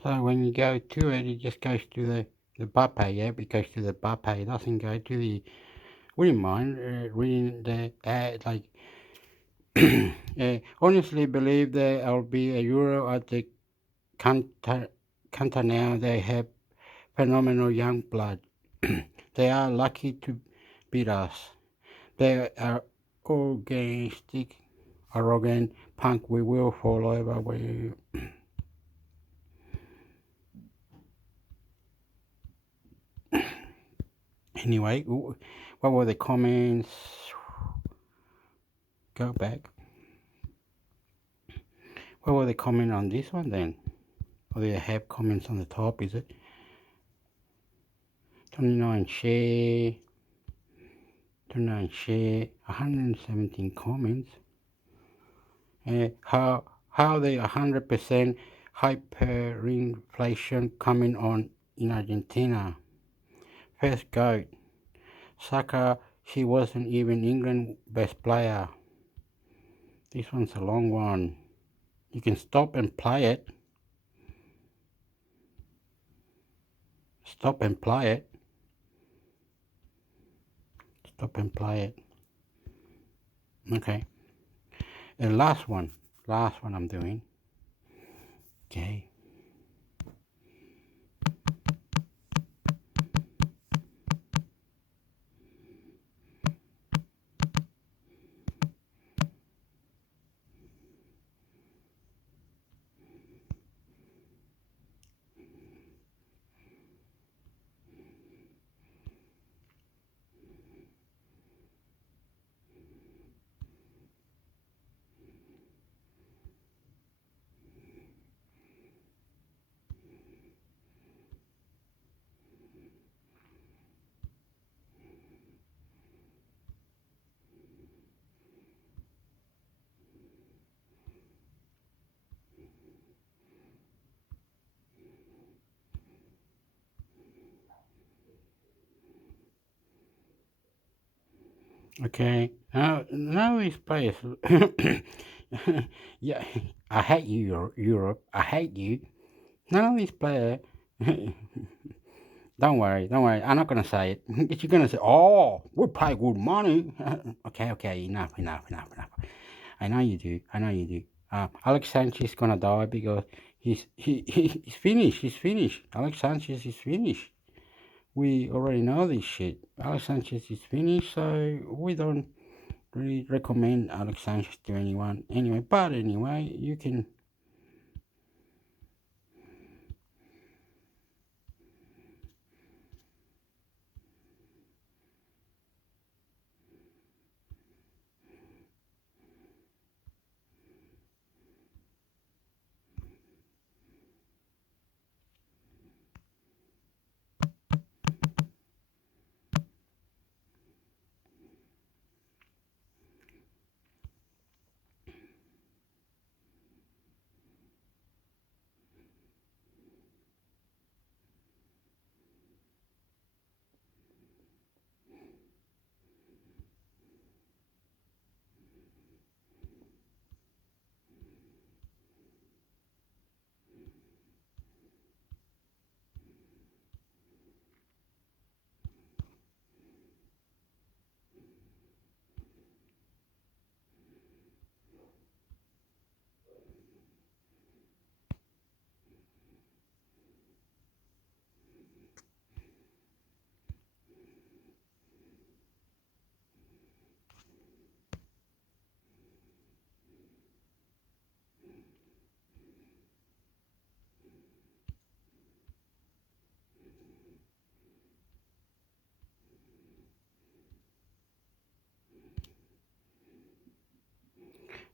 So when you go to it, it just goes to the Bappe, yeah? It goes to the Bappe. It doesn't go to the... Wouldn't mind reading the ad, like... honestly believe there will be a Euro at the Canter now. They have phenomenal young blood. They are lucky to beat us. They are organistic, arrogant punk. We will fall over. Anyway, what were the comments? Go back. What were the comments on this one then? Or do they have comments on the top, is it? 29 share, 117 comments. How the 100% hyperinflation coming on in Argentina? First goat. Saka, she wasn't even England best player. This one's a long one. You can stop and play it. Stop and play it. Stop and play it. Okay. And last one I'm doing. Okay. Okay. Now these players. Yeah, I hate you, Europe. I hate you. None of these players. Don't worry. I'm not gonna say it. But you're gonna say, "Oh, we pay good money." Okay. Enough. I know you do. Alex Sanchez is gonna die because he's finished. He's finished. Alex Sanchez is finished. We already know this shit. Alex Sanchez is finished, so we don't really recommend Alex Sanchez to anyone. Anyway, you can.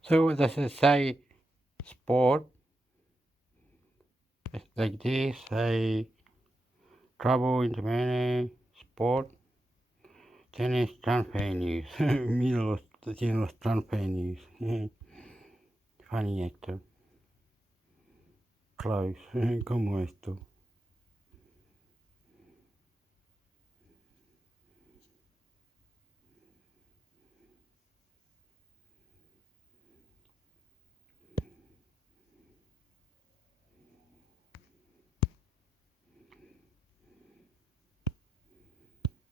So does it say sport? It's like this, say travel, internet, sport, tennis, transfer news. Mira tienen los transfer news. Funny Hector. Close. ¿Cómo esto?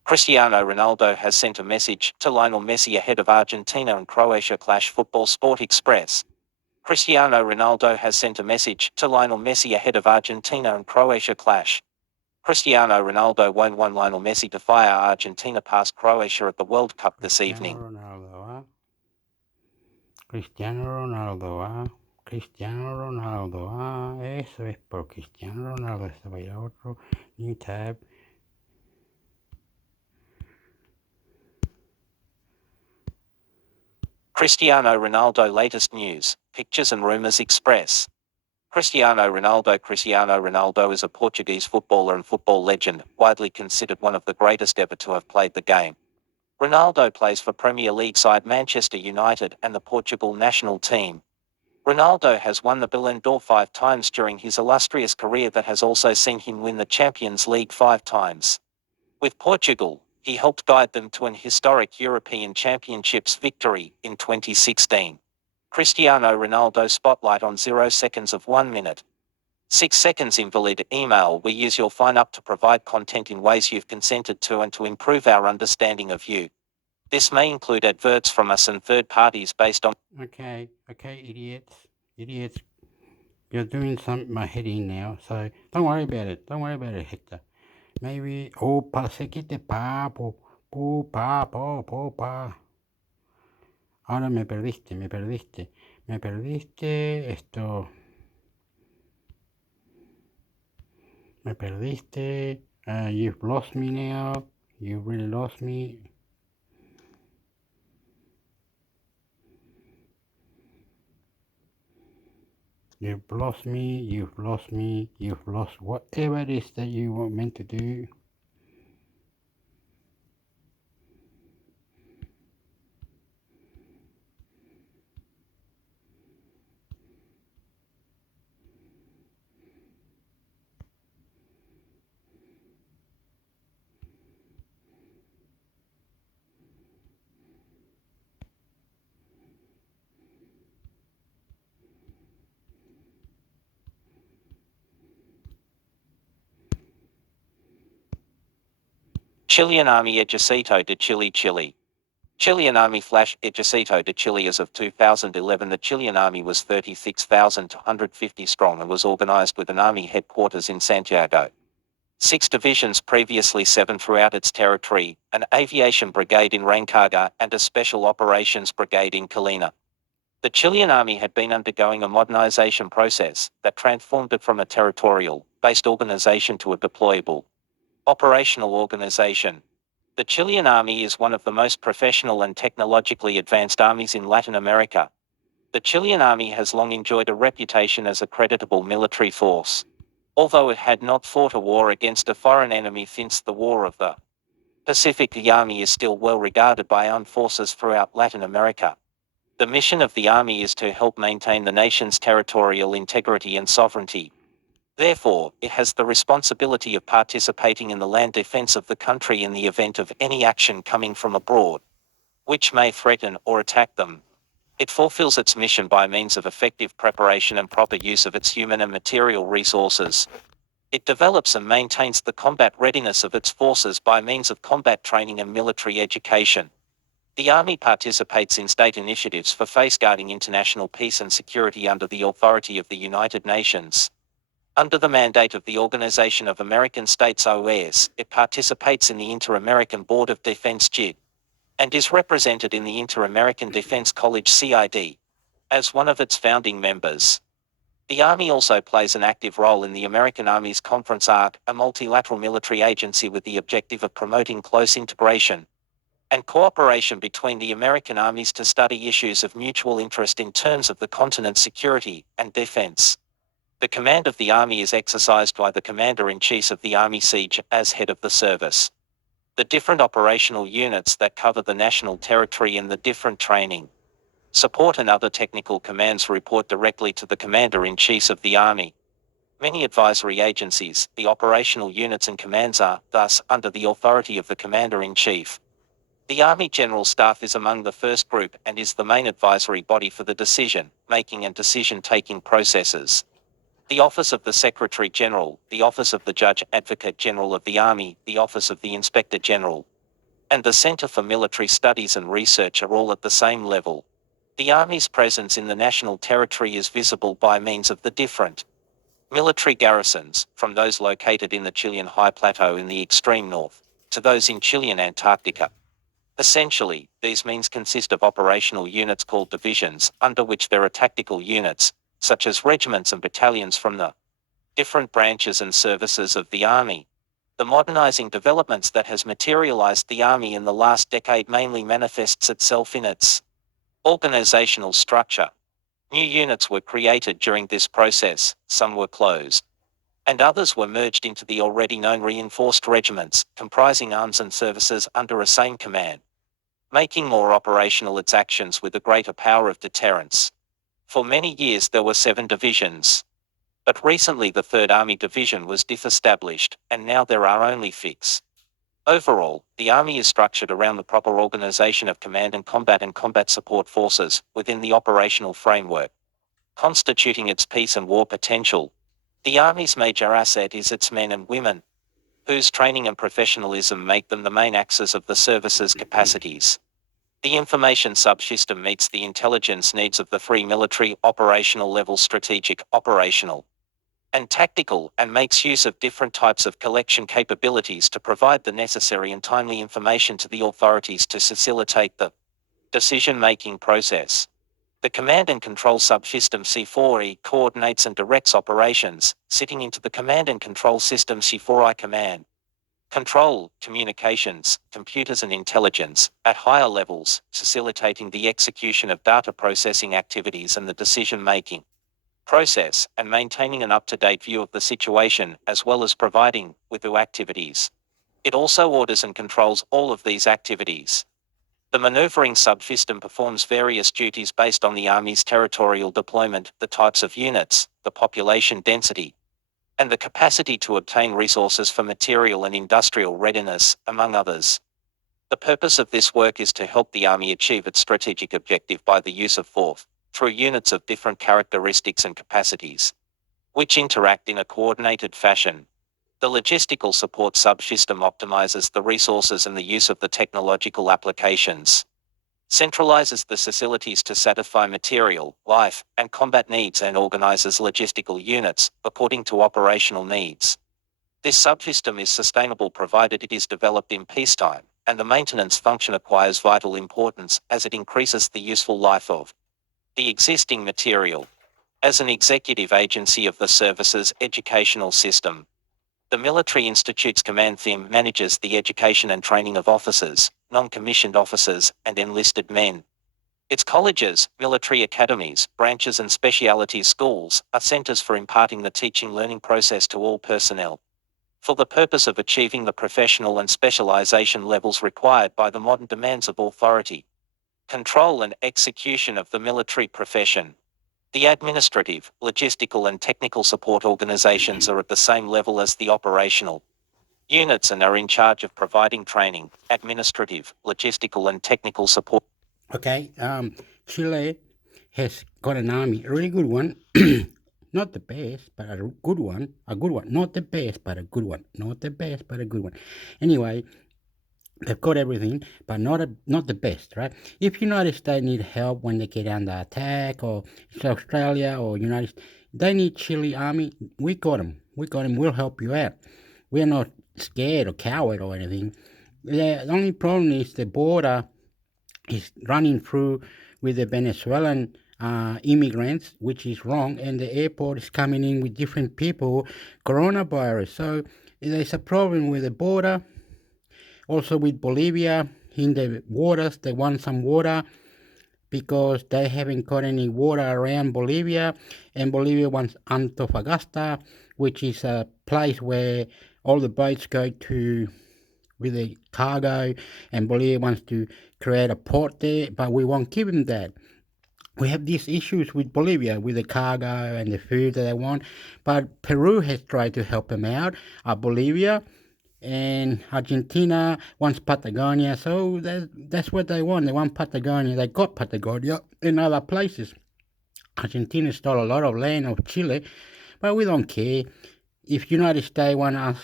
Cristiano Ronaldo has sent a message to Lionel Messi ahead of Argentina and Croatia clash. Football Sport Express. Cristiano Ronaldo has sent a message to Lionel Messi ahead of Argentina and Croatia clash. Cristiano Ronaldo won't want Lionel Messi to fire Argentina past Croatia at the World Cup this evening. Cristiano Ronaldo, Cristiano Ronaldo, eso es por Cristiano Ronaldo. Se va a ir a otro new tab. Cristiano Ronaldo latest news, pictures and rumours express. Cristiano Ronaldo is a Portuguese footballer and football legend, widely considered one of the greatest ever to have played the game. Ronaldo plays for Premier League side Manchester United and the Portugal national team. Ronaldo has won the Ballon d'Or 5 times during his illustrious career that has also seen him win the Champions League 5 times. With Portugal, he helped guide them to an historic European Championships victory in 2016. Cristiano Ronaldo spotlight on 0 seconds of 1 minute. 6 seconds invalid email. We use your sign up to provide content in ways you've consented to and to improve our understanding of you. This may include adverts from us and third parties based on... Okay, idiots. You're doing my heading now, so don't worry about it. Don't worry about it, Hector. Maybe, se quite papo, pa. Ahora me perdiste. Esto. Me perdiste. You've lost me now. You really lost me. You've lost whatever it is that you were meant to do. Chilean Army Ejército de Chile. Chilean Army Flash Ejército de Chile. As of 2011, the Chilean Army was 36,250 strong and was organized with an army headquarters in Santiago. 6 divisions, previously 7 throughout its territory, an aviation brigade in Rancagua and a special operations brigade in Colina. The Chilean army had been undergoing a modernization process that transformed it from a territorial-based organization to a deployable, operational organization. The Chilean army is one of the most professional and technologically advanced armies in Latin America. The Chilean army has long enjoyed a reputation as a creditable military force, although it had not fought a war against a foreign enemy since the War of the Pacific. The army is still well regarded by armed forces throughout Latin America. The mission of the army is to help maintain the nation's territorial integrity and sovereignty. Therefore, it has the responsibility of participating in the land defense of the country in the event of any action coming from abroad, which may threaten or attack them. It fulfills its mission by means of effective preparation and proper use of its human and material resources. It develops and maintains the combat readiness of its forces by means of combat training and military education. The Army participates in state initiatives for safeguarding international peace and security under the authority of the United Nations. Under the mandate of the Organization of American States (OAS), it participates in the Inter-American Board of Defense (JID), and is represented in the Inter-American Defense College (CID) as one of its founding members. The Army also plays an active role in the American Army's Conference ARC, a multilateral military agency with the objective of promoting close integration and cooperation between the American armies to study issues of mutual interest in terms of the continent's security and defense. The command of the Army is exercised by the Commander-in-Chief of the Army Siege as head of the service. The different operational units that cover the national territory and the different training, support and other technical commands report directly to the Commander-in-Chief of the Army. Many advisory agencies, the operational units and commands are, thus, under the authority of the Commander-in-Chief. The Army General Staff is among the first group and is the main advisory body for the decision-making and decision-taking processes. The Office of the Secretary General, the Office of the Judge Advocate General of the Army, the Office of the Inspector General, and the Center for Military Studies and Research are all at the same level. The Army's presence in the national territory is visible by means of the different military garrisons, from those located in the Chilean High Plateau in the extreme north, to those in Chilean Antarctica. Essentially, these means consist of operational units called divisions, under which there are tactical units, such as regiments and battalions from the different branches and services of the Army. The modernizing developments that has materialized the Army in the last decade mainly manifests itself in its organizational structure. New units were created during this process, some were closed, and others were merged into the already known reinforced regiments, comprising arms and services under a same command, making more operational its actions with a greater power of deterrence. For many years there were 7 divisions, but recently the 3rd Army Division was disestablished, and now there are only 6. Overall, the Army is structured around the proper organization of command and combat support forces, within the operational framework, constituting its peace and war potential. The Army's major asset is its men and women, whose training and professionalism make them the main axis of the service's capacities. The information subsystem meets the intelligence needs of the 3 military, operational level strategic, operational, and tactical, and makes use of different types of collection capabilities to provide the necessary and timely information to the authorities to facilitate the decision-making process. The command and control subsystem C4E coordinates and directs operations, sitting into the command and control system C4I command, control, communications, computers and intelligence, at higher levels, facilitating the execution of data processing activities and the decision-making process, and maintaining an up-to-date view of the situation, as well as providing, with the activities. It also orders and controls all of these activities. The maneuvering subsystem performs various duties based on the Army's territorial deployment, the types of units, the population density, and the capacity to obtain resources for material and industrial readiness, among others. The purpose of this work is to help the Army achieve its strategic objective by the use of force, through units of different characteristics and capacities, which interact in a coordinated fashion. The logistical support subsystem optimizes the resources and the use of the technological applications, centralizes the facilities to satisfy material, life, and combat needs, and organizes logistical units according to operational needs. This subsystem is sustainable provided it is developed in peacetime, and the maintenance function acquires vital importance as it increases the useful life of the existing material. As an executive agency of the service's educational system, the Military Institute's command theme manages the education and training of officers, non-commissioned officers, and enlisted men. Its colleges, military academies, branches and specialty schools are centers for imparting the teaching-learning process to all personnel, for the purpose of achieving the professional and specialization levels required by the modern demands of authority, control and execution of the military profession. The administrative, logistical and technical support organizations are at the same level as the operational units and are in charge of providing training, administrative, logistical and technical support. Okay, Chile has got an army, a really good one. Not the best, but a good one. A good one. Not the best, but a good one. Not the best, but a good one. Anyway, they've got everything, but not the best, right? If United States need help when they get under attack, or it's Australia or United States, they need Chile army, we got them. We got them. We'll help you out. We're not scared or coward or anything. The only problem is the border is running through with the Venezuelan immigrants, which is wrong, and the airport is coming in with different people, coronavirus. So there's a problem with the border. Also with Bolivia, in the waters. They want some water because they haven't got any water around Bolivia, and Bolivia wants Antofagasta, which is a place where all the boats go to with the cargo, and Bolivia wants to create a port there, but we won't give them that. We have these issues with Bolivia, with the cargo and the food that they want, but Peru has tried to help them out, Bolivia, and Argentina wants Patagonia, so that's what they want. They want Patagonia. They got Patagonia in other places. Argentina stole a lot of land of Chile, but we don't care. If United States want us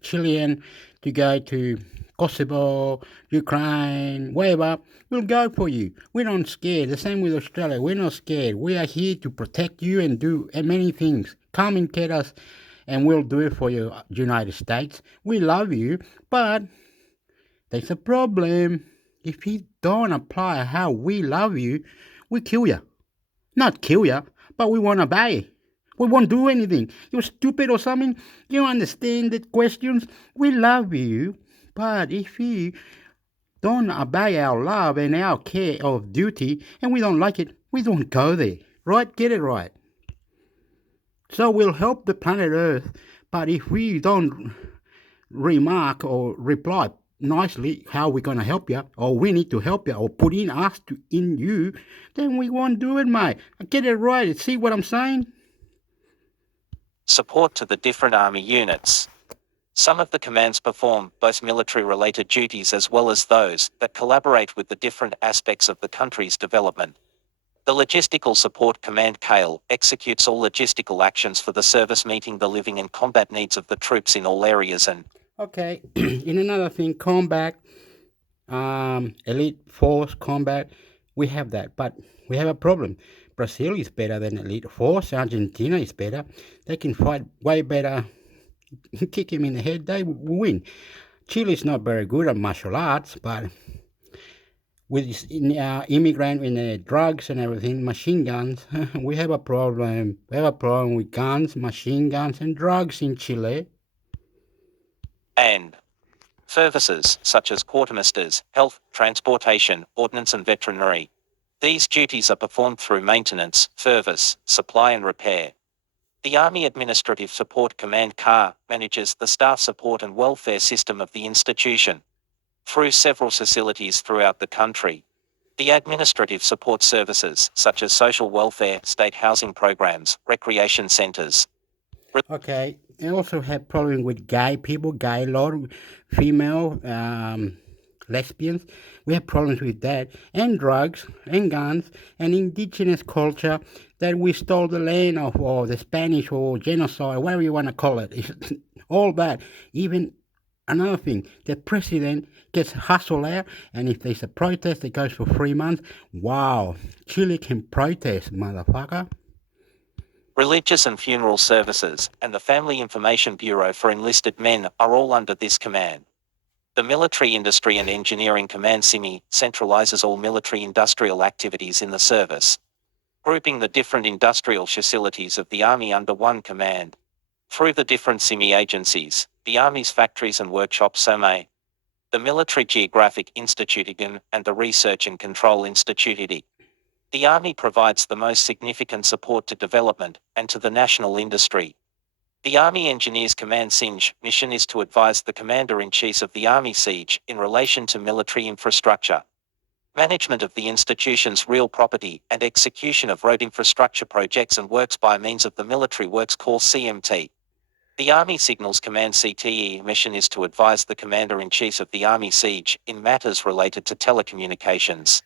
Chilean to go to Kosovo, Ukraine, wherever, we'll go for you. We're not scared. The same with Australia. We're not scared. We are here to protect you and do many things. Come and get us, and we'll do it for you, United States. We love you, but there's a problem. If you don't apply how we love you, we kill you. Not kill you, but we won't obey. We won't do anything. You're stupid or something. You don't understand the questions. We love you, but if you don't obey our love and our care of duty, and we don't like it, we don't go there. Right? Get it right. So we'll help the planet Earth, but if we don't remark or reply nicely how we're going to help you, or we need to help you, or put in us in you, then we won't do it, mate. Get it right. See what I'm saying? Support to the different army units. Some of the commands perform both military-related duties as well as those that collaborate with the different aspects of the country's development. The Logistical Support Command CALE executes all logistical actions for the service, meeting the living and combat needs of the troops in all areas. And okay, in another thing, combat, elite force combat, we have that, but we have a problem. Brazil is better than elite force. Argentina is better. They can fight way better. Kick him in the head, they win. Chile is not very good at martial arts, but with immigrant in the drugs and everything, machine guns, we have a problem. We have a problem with guns, machine guns, and drugs in Chile. And services such as quartermasters, health, transportation, ordnance and veterinary. These duties are performed through maintenance, service, supply and repair. The Army Administrative Support Command CAR manages the staff support and welfare system of the institution. Through several facilities throughout the country, the administrative support services such as social welfare, state housing programs, recreation centres. Okay, I also have problem with gay people, gay lot, female, lesbians. We have problems with that, and drugs, and guns, and indigenous culture that we stole the land of, or the Spanish, or genocide, whatever you want to call it. It's all that. Even another thing, the president gets hustled out, and if there's a protest that goes for 3 months, wow, Chile can protest, motherfucker. Religious and funeral services, and the Family Information Bureau for enlisted men are all under this command. The Military Industry and Engineering Command CIMI centralizes all military industrial activities in the service, grouping the different industrial facilities of the Army under one command. Through the different CIMI agencies, the Army's factories and workshops SOME, the Military Geographic Institute IGN, and the Research and Control Institute IDI. The Army provides the most significant support to development and to the national industry. The Army Engineers Command SING mission is to advise the Commander-in-Chief of the Army SIEGE in relation to military infrastructure, management of the institution's real property, and execution of road infrastructure projects and works by means of the Military Works Call CMT. The Army Signals Command CTE mission is to advise the Commander-in-Chief of the Army SIEGE in matters related to telecommunications,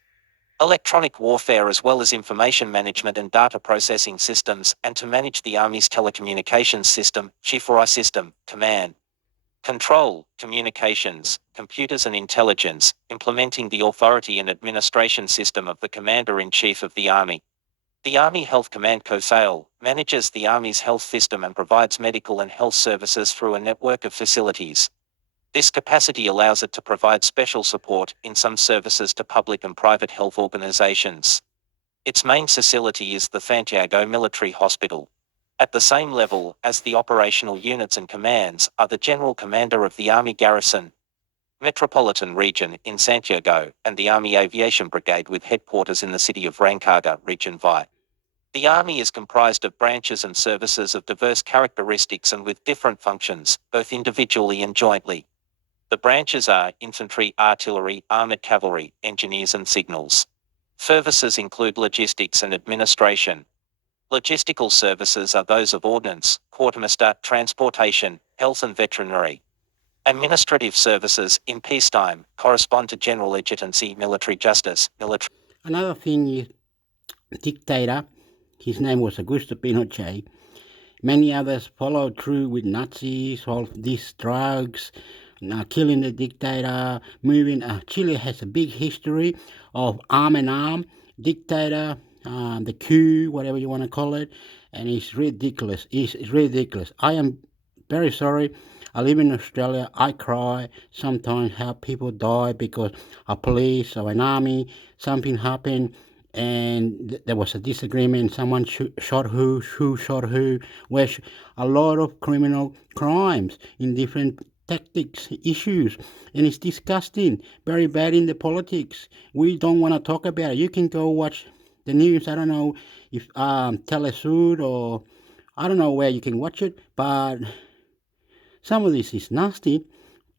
electronic warfare as well as information management and data processing systems, and to manage the Army's telecommunications system, Chiffre system, command, control, communications, computers and intelligence, implementing the authority and administration system of the Commander-in-Chief of the Army. The Army Health Command COSAIL manages the Army's health system and provides medical and health services through a network of facilities. This capacity allows it to provide special support in some services to public and private health organizations. Its main facility is the Santiago Military Hospital. At the same level as the operational units and commands are the General Commander of the Army Garrison, Metropolitan Region in Santiago, and the Army Aviation Brigade with headquarters in the city of Rancagua, Region Vi. The Army is comprised of branches and services of diverse characteristics and with different functions, both individually and jointly. The branches are infantry, artillery, armored cavalry, engineers and signals. Services include logistics and administration. Logistical services are those of ordnance, quartermaster, transportation, health and veterinary. Administrative services, in peacetime, correspond to general adjutancy, military justice, military. Another thing is dictator. His name was Augusto Pinochet. Many others followed through with Nazis, all these drugs, killing the dictator, moving. Chile has a big history of arm and arm dictator, the coup, whatever you want to call it, and it's ridiculous. It's ridiculous. I am very sorry. I live in Australia. I cry sometimes how people die because of police or an army. Something happened and there was a disagreement. Someone shot who shot who. Where a lot of criminal crimes in different tactics, issues, and it's disgusting. Very bad in the politics. We don't want to talk about it. You can go watch the news. I don't know if Telesur or I don't know where you can watch it, but some of this is nasty.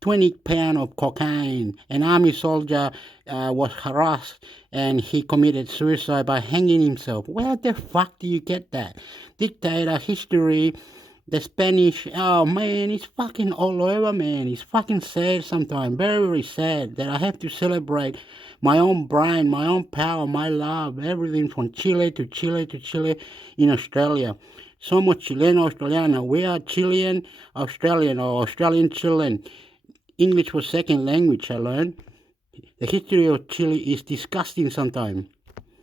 20 pounds of cocaine. An army soldier was harassed and he committed suicide by hanging himself. Where the fuck do you get that? Dictator history, the Spanish, oh man, it's fucking all over, man. It's fucking sad sometimes, very, very sad that I have to celebrate my own brain, my own power, my love, everything from Chile to Chile to Chile in Australia. Somos chileno australiano. We are Chilean Australian or Australian Chilean. English was second language I learned. The history of Chile is disgusting sometimes.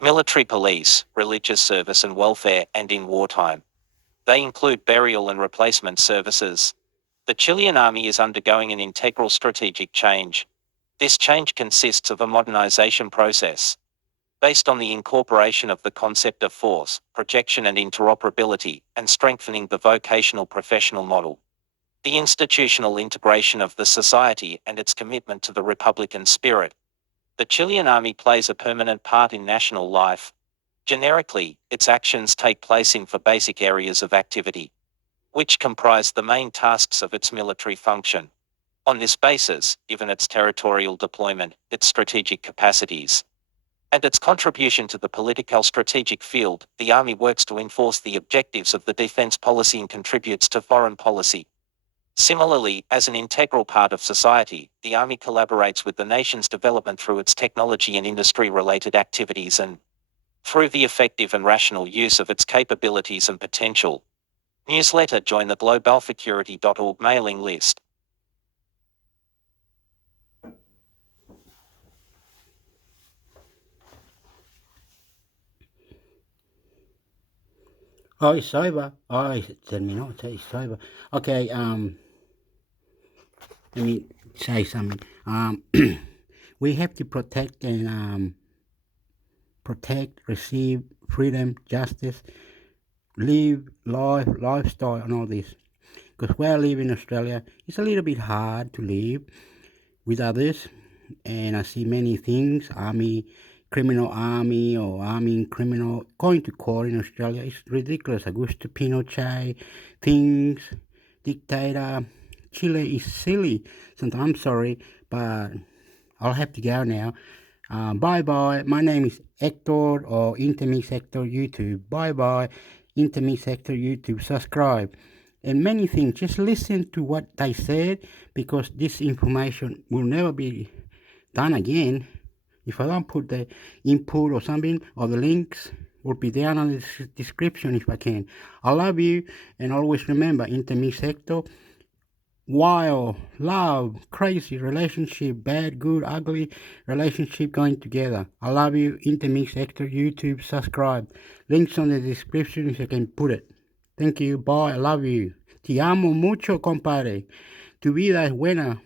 Military police, religious service and welfare, and in wartime. They include burial and replacement services. The Chilean army is undergoing an integral strategic change. This change consists of a modernization process based on the incorporation of the concept of force, projection and interoperability, and strengthening the vocational professional model. The institutional integration of the society and its commitment to the Republican spirit. The Chilean army plays a permanent part in national life. Generically, its actions take place in four basic areas of activity, which comprise the main tasks of its military function. On this basis, given its territorial deployment, its strategic capacities, and its contribution to the political strategic field, the army works to enforce the objectives of the defense policy and contributes to foreign policy. Similarly, as an integral part of society, the army collaborates with the nation's development through its technology and industry-related activities and through the effective and rational use of its capabilities and potential. Newsletter: join the globalsecurity.org mailing list. Oh, it's over. Oh, it's terminó. It's over. Okay, let me say something. We have to protect and receive freedom, justice, live life, lifestyle, and all this. Because where I live in Australia, it's a little bit hard to live with others, and I see many things. Criminal army or army criminal going to court in Australia. It's ridiculous. Augusto Pinochet, things, dictator. Chile is silly. Sometimes I'm sorry, but I'll have to go now. Bye-bye. My name is Hector or intermix Hector YouTube. Bye-bye. Intermix Hector YouTube. Subscribe. And many things. Just listen to what they said, because this information will never be done again. If I don't put the input or something, or the links will be down on the description if I can. I love you, and always remember, intermix Hector. Wild, love, crazy relationship, bad, good, ugly relationship going together. I love you, intermix Hector YouTube. Subscribe. Links on the description if I can put it. Thank you. Bye. I love you. Te amo mucho, compadre. Tu vida es buena.